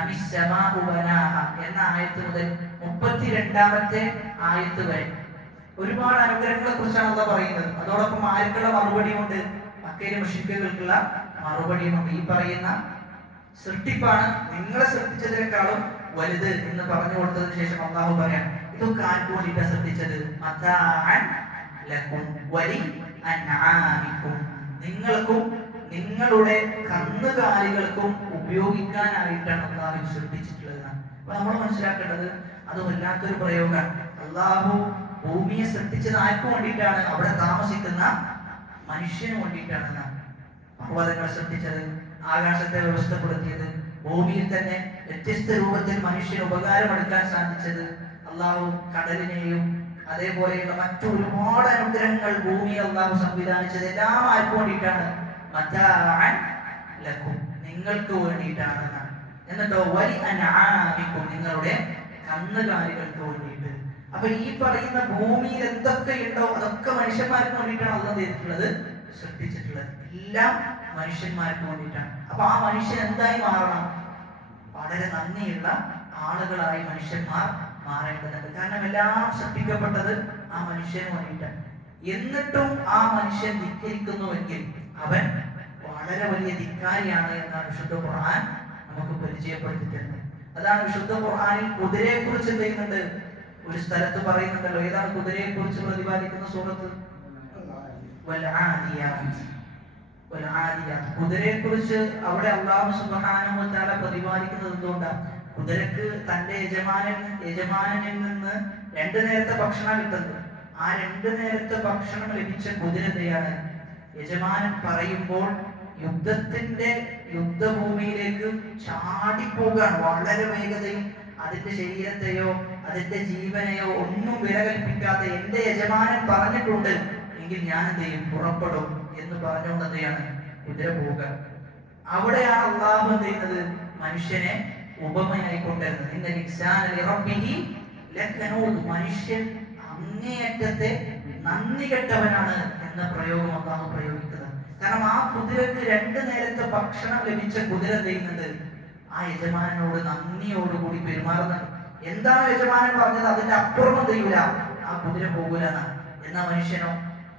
അമിസ് സമാഉ ബനാഹ എന്ന ആയത്ത് മുതൽ 32ാമത്തെ ആയത്ത് വരെ ഒരുപാട് അനുഗ്രഹങ്ങളെ കുറിച്ചാണ് അല്ലാഹു പറയുന്നത്. അതോടൊപ്പം ആർക്കുള്ള മറുപടിയുണ്ട്? മക്കയിലെ മുശ്രിക്കുകൾക്കുള്ള മറുപടിയുമുണ്ട്. ഈ പറയുന്ന സൃഷ്ടിപ്പാണ് നിങ്ങളെ സൃഷ്ടിച്ചതിനേക്കാളും വലുത് എന്ന് പറഞ്ഞു കൊടുത്തതിന് ശേഷം അല്ലാഹു പറയാം, ഇതൊക്കെ ആർക്ക് വേണ്ടിയിട്ടാണ് സൃഷ്ടിച്ചത്? മതാഅൻ ലക്കും വലി അൻആമിക്കും. നിങ്ങൾക്കും നിങ്ങളുടെ കന്നുകാലികൾക്കും ഉപയോഗിക്കാനായിട്ടാണ് അല്ലാഹു സൃഷ്ടിച്ചിട്ടുള്ളത്. അപ്പൊ നമ്മൾ മനസ്സിലാക്കേണ്ടത് അത് വല്ലാത്തൊരു പ്രയോഗമാണ്. അല്ലാഹു ഭൂമിയെ സൃഷ്ടിച്ചത് ആർക്കും വേണ്ടിയിട്ടാണ്? അവിടെ താമസിക്കുന്ന മനുഷ്യന് വേണ്ടിയിട്ടാണ്. പർവ്വതങ്ങൾ സൃഷ്ടിച്ചത്, ആകാശത്തെ വ്യവസ്ഥപ്പെടുത്തിയത്, ഭൂമിയിൽ തന്നെ വ്യത്യസ്ത രൂപത്തിൽ മനുഷ്യന് ഉപകാരമെടുക്കാൻ സാധിച്ചത്, അല്ലാഹു കടലിനെയും അതേപോലെയുള്ള മറ്റു ഒരുപാട് അനുഗ്രഹങ്ങൾ ഭൂമിയിൽ അല്ലാഹു സംവിധാനിച്ചത് എല്ലാം ആർക്കും വേണ്ടിയിട്ടാണ്? മതാഅൻ ലക്കും, നിങ്ങൾക്ക് വേണ്ടിയിട്ടാണ്. എന്നിട്ടോ വലി അൻആമിക്കും, നിങ്ങളുടെ കന്നുകാലികൾക്ക് വേണ്ടിയിട്ട്. അപ്പൊ ഈ പറയുന്ന ഭൂമിയിൽ എന്തൊക്കെയുണ്ടോ അതൊക്കെ മനുഷ്യന്മാർക്ക് വേണ്ടിയിട്ടാണ് അല്ലാഹു ചെയ്തിട്ടുള്ളത്, സൃഷ്ടിച്ചിട്ടുള്ളത്. എല്ലാം മനുഷ്യന്മാർക്ക് വേണ്ടിയിട്ടാണ്. അപ്പൊ ആ മനുഷ്യൻ എന്തായി മാറണം? വളരെ നന്ദിയുള്ള ആളുകളായി മനുഷ്യന്മാർ മാറേണ്ടതുണ്ട്. കാരണം എല്ലാം സൃഷ്ടിക്കപ്പെട്ടത് ആ മനുഷ്യന് വേണ്ടിയിട്ടാണ്. എന്നിട്ടും ആ മനുഷ്യൻ ധിക്കരിക്കുന്നുവെങ്കിൽ അവൻ വളരെ വലിയ ധിക്കാരിയാണ് എന്നാണ് വിശുദ്ധ ഖുർആൻ നമുക്ക് പരിചയപ്പെടുത്തിയിട്ടുണ്ട്. അതാണ് വിശുദ്ധ ഖുർആനിൽ കുതിരയെ കുറിച്ച് എന്ത് ചെയ്യുന്നുണ്ട്? ഒരു സ്ഥലത്ത് പറയുന്നുണ്ടല്ലോ. ഏതാണ് കുതിരയെ കുറിച്ച് പ്രതിപാദിക്കുന്ന സൂറത്ത്? കുതിരയെ കുറിച്ച് അവിടെ അല്ലാഹു സുബ്ഹാനഹു വ തആല പ്രതിപാദിക്കുന്നത് എന്തുകൊണ്ടാണ്? കുതിരക്ക് തന്റെ യജമാനനിൽ നിന്ന് 2 നേരത്തെ ഭക്ഷണം കിട്ടുന്നത്. ആ 2 നേരത്തെ ഭക്ഷണം ലഭിച്ച കുതിര എന്തെയാണ്? യജമാനൻ പറയുമ്പോൾ യുദ്ധഭൂമിയിലേക്ക് ചാടിപ്പോകാണ്. വളരെ വേഗതയും അതിന്റെ ശരീരത്തെയോ അതിന്റെ ജീവനെയോ ഒന്നും വില കൽപ്പിക്കാതെ എന്റെ യജമാനൻ പറഞ്ഞിട്ടുണ്ട് എങ്കിൽ ഞാൻ എന്ത് ചെയ്യും? പുറപ്പെടും എന്ന് പറഞ്ഞുകൊണ്ട് എന്തെയാണ്? കുതിര പോവുക. അവിടെയാണ് അല്ലാഹു എന്ത് ചെയ്യുന്നത്? മനുഷ്യനെ ഉപമയായി കൊണ്ടുവരുന്നത്. മനുഷ്യൻ അങ്ങേയറ്റത്തെ നന്ദി കെട്ടവനാണ് എന്ന പ്രയോഗം അല്ലാഹു പ്രയോഗിക്കുന്നത്. കാരണം ആ കുതിരക്ക് 2 നേരത്തെ ഭക്ഷണം ലഭിച്ച കുതിര എന്ത് ചെയ്യുന്നുണ്ട്? ആ യജമാനോട് നന്ദിയോടുകൂടി പെരുമാറുന്നുണ്ട്. എന്താണ് യജമാനൻ പറഞ്ഞത് അതിന്റെ അപ്പുറം എന്ത് ചെയ്യൂല? ആ കുതിര പോകൂല. എന്നാ മനുഷ്യനോ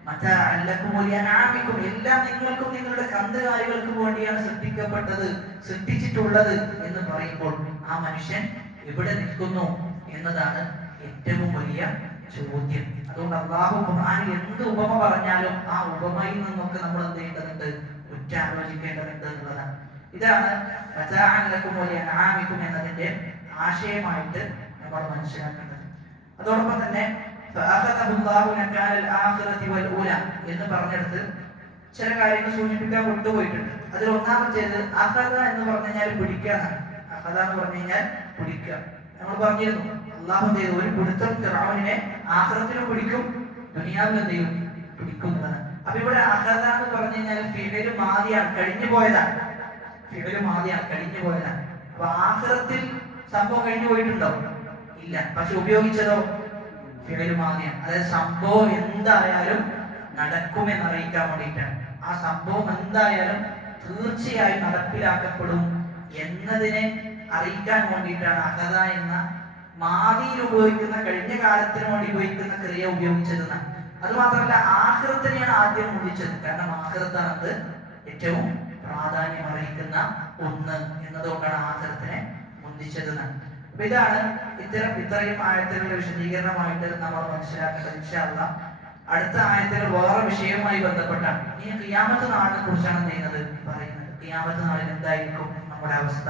മതാഅൻ ലക്കും വലി അൻആമിക്കും, എല്ലാം നിങ്ങൾക്കും നിങ്ങളുടെ കന്നുകാലികൾക്കും വേണ്ടിയാണ് സൃഷ്ടിക്കപ്പെട്ടത്, സൃഷ്ടിച്ചിട്ടുള്ളത് എന്ന് പറയുമ്പോൾ ആ മനുഷ്യൻ എവിടെ നിൽക്കുന്നു എന്നതാണ് ഏറ്റവും വലിയ ചോദ്യം. അതുകൊണ്ട് അല്ലാഹു ഖുർആനിൽ എന്ത് ഉപമ പറഞ്ഞാലും ആ ഉപമയിൽ നിന്നൊക്കെ നമ്മൾ എന്ത് ചെയ്യേണ്ടതുണ്ട്? ഉറ്റാലോചിക്കേണ്ടതുണ്ട് എന്നുള്ളതാണ്. ഇതാണ് മതാഅൻ ലക്കും വലി അൻആമിക്കും എന്നതിന്റെ ആശയമായിട്ട് നമ്മൾ മനസ്സിലാക്കേണ്ടത്. അതോടൊപ്പം തന്നെ എന്ന് പറഞ്ഞെടുത്ത് ചില കാര്യങ്ങൾ സൂചിപ്പിക്കാൻ വിട്ടുപോയിട്ടുണ്ട്. അതിൽ ഒന്നാമത്തേത് അഖദ എന്ന് പറഞ്ഞു കഴിഞ്ഞാൽ പിടിക്കാനാണ്. അഖദ എന്ന് പറഞ്ഞു കഴിഞ്ഞാൽ പിടിക്കുക. നമ്മൾ പറഞ്ഞിരുന്നു അല്ലാഹു ചെയ്തു ഒരു പിടുത്തം ഫിർഔനിനെ ആഖിറത്തിലും പിടിക്കും, ദുനിയാവിലും എന്ത് ചെയ്യും? പിടിക്കുന്നതാണ്. അപ്പൊ ഇവിടെ അഖദ എന്ന് പറഞ്ഞു കഴിഞ്ഞാൽ ഫിഅല് മാദിയാണ്, കഴിഞ്ഞു പോയതാണ്. ഫിഅല് മാദിയാണ്, കഴിഞ്ഞു പോയതാണ്. അപ്പൊ ആഖിറത്തിൽ സംഭവം കഴിഞ്ഞു പോയിട്ടുണ്ടോ? ഇല്ല. പക്ഷെ ഉപയോഗിച്ചതോ ഫിഅല് മാദിയാണ്. അതായത് സംഭവം എന്തായാലും നടക്കുമെന്ന് അറിയിക്കാൻ വേണ്ടിയിട്ടാണ്. ആ സംഭവം എന്തായാലും തീർച്ചയായും നടപ്പിലാക്കപ്പെടും എന്നതിനെ അറിയിക്കാൻ വേണ്ടിയിട്ടാണ് അഹദ എന്ന മാദിയിൽ ഉപയോഗിക്കുന്ന കഴിഞ്ഞ കാലത്തിന് വേണ്ടി ഉപയോഗിക്കുന്ന ക്രിയ ഉപയോഗിച്ചതെന്ന്. അത് മാത്രമല്ല ആഖിറത്തിനെയാണ് ആദ്യം മുന്നിച്ചത്. കാരണം ആഖിറത്താണ് അത് ഏറ്റവും പ്രാധാന്യം അറിയിക്കുന്ന ഒന്ന് എന്നതുകൊണ്ടാണ് ആഖിറത്തിനെ മുന്തിച്ചതെന്ന്. അപ്പൊ ഇതാണ് ഇത്രയും ആയത്തുകളുടെ വിശദീകരണമായിട്ട് നമ്മൾ മനസ്സിലാക്കേണ്ടത്. ഇൻഷാ അല്ലാഹ് അടുത്ത ആയത്തുകൾ വേറെ വിഷയവുമായി ബന്ധപ്പെട്ടാണ്. ഇനി ഖിയാമത്ത് നാളിനെ കുറിച്ചാണ് പറയുന്നത്. ഖിയാമത്ത് നാളിൽ എന്തായിരിക്കും നമ്മുടെ അവസ്ഥ?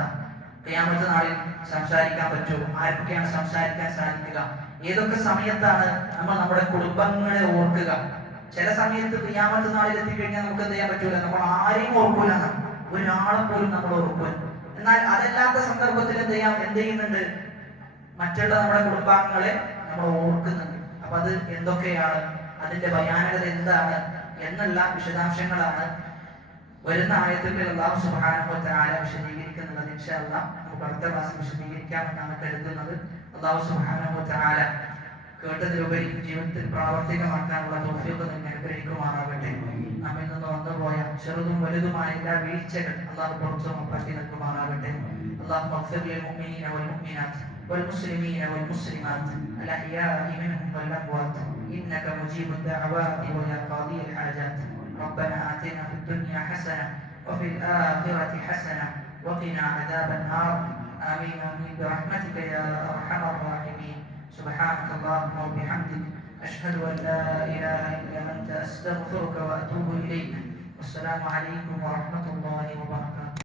ഖിയാമത്ത് നാളിൽ സംസാരിക്കാൻ പറ്റുമോ? ആർക്കൊക്കെയാണ് സംസാരിക്കാൻ സാധിക്കുക? ഏതൊക്കെ സമയത്താണ് നമ്മൾ നമ്മുടെ കുടുംബങ്ങളെ ഓർക്കുക? ചില സമയത്ത് ഖിയാമത്ത് നാളിൽ എത്തിക്കഴിഞ്ഞാൽ നമുക്ക് എന്ത് ചെയ്യാൻ പറ്റൂല, നമ്മൾ ആരെയും ഓർക്കൂല, ഒരാളെ പോലും നമ്മൾ ഓർക്കൂല. എന്നാൽ അതല്ലാത്ത സന്ദർഭത്തിൽ എന്ത് ചെയ്യുന്നുണ്ട്? മറ്റുള്ള നമ്മുടെ കുടുംബാംഗങ്ങളെ നമ്മൾ ഓർക്കുന്നുണ്ട്. അപ്പൊ അത് എന്തൊക്കെയാണ്, അതിന്റെ ഭയാനകത എന്താണ് എന്നുള്ള വിശദാംശങ്ങളാണ് വരുന്ന ആയത്തുകളിൽ അല്ലാഹു സുബ്ഹാനഹു വ തആല വിശദീകരിക്കുന്നത്. ഇൻഷാ അല്ലാഹ് നമുക്ക് അടുത്ത ക്ലാസ്സിൽ വിശദീകരിക്കാമെന്നാണ് കരുതുന്നത്. അല്ലാഹു സുബ്ഹാനഹു വ തആല കേട്ടതിലുപരി ജീവിതത്തിൽ പ്രാവർത്തികമാക്കാനുള്ള തൗഫീഖ് നൽകി അനുഗ്രഹിക്കുമാറാകട്ടെ. നമ്മിൽ നിന്ന് വന്നുപോയ ചെറുതും വലുതുമായ എല്ലാ വീഴ്ചകൾ അല്ലാഹു പുറത്തു മാപ്പാക്കി നൽകുമാറാകട്ടെ. اللهم اغفر للمؤمنين والمؤمنات والمسلمين والمسلمات الأحياء منهم والأموات إنك مجيب الدعوات ويا قاضي الحاجات. ربنا آتنا في الدنيا حسنة وفي الآخرة حسنة وقنا عذاب النار. آمين آمين برحمتك يا أرحم الراحمين. سبحانك اللهم وبحمدك أشهد أن لا إله إلا أنت أستغفرك وأتوب إليك. والسلام عليكم ورحمة الله وبركاته.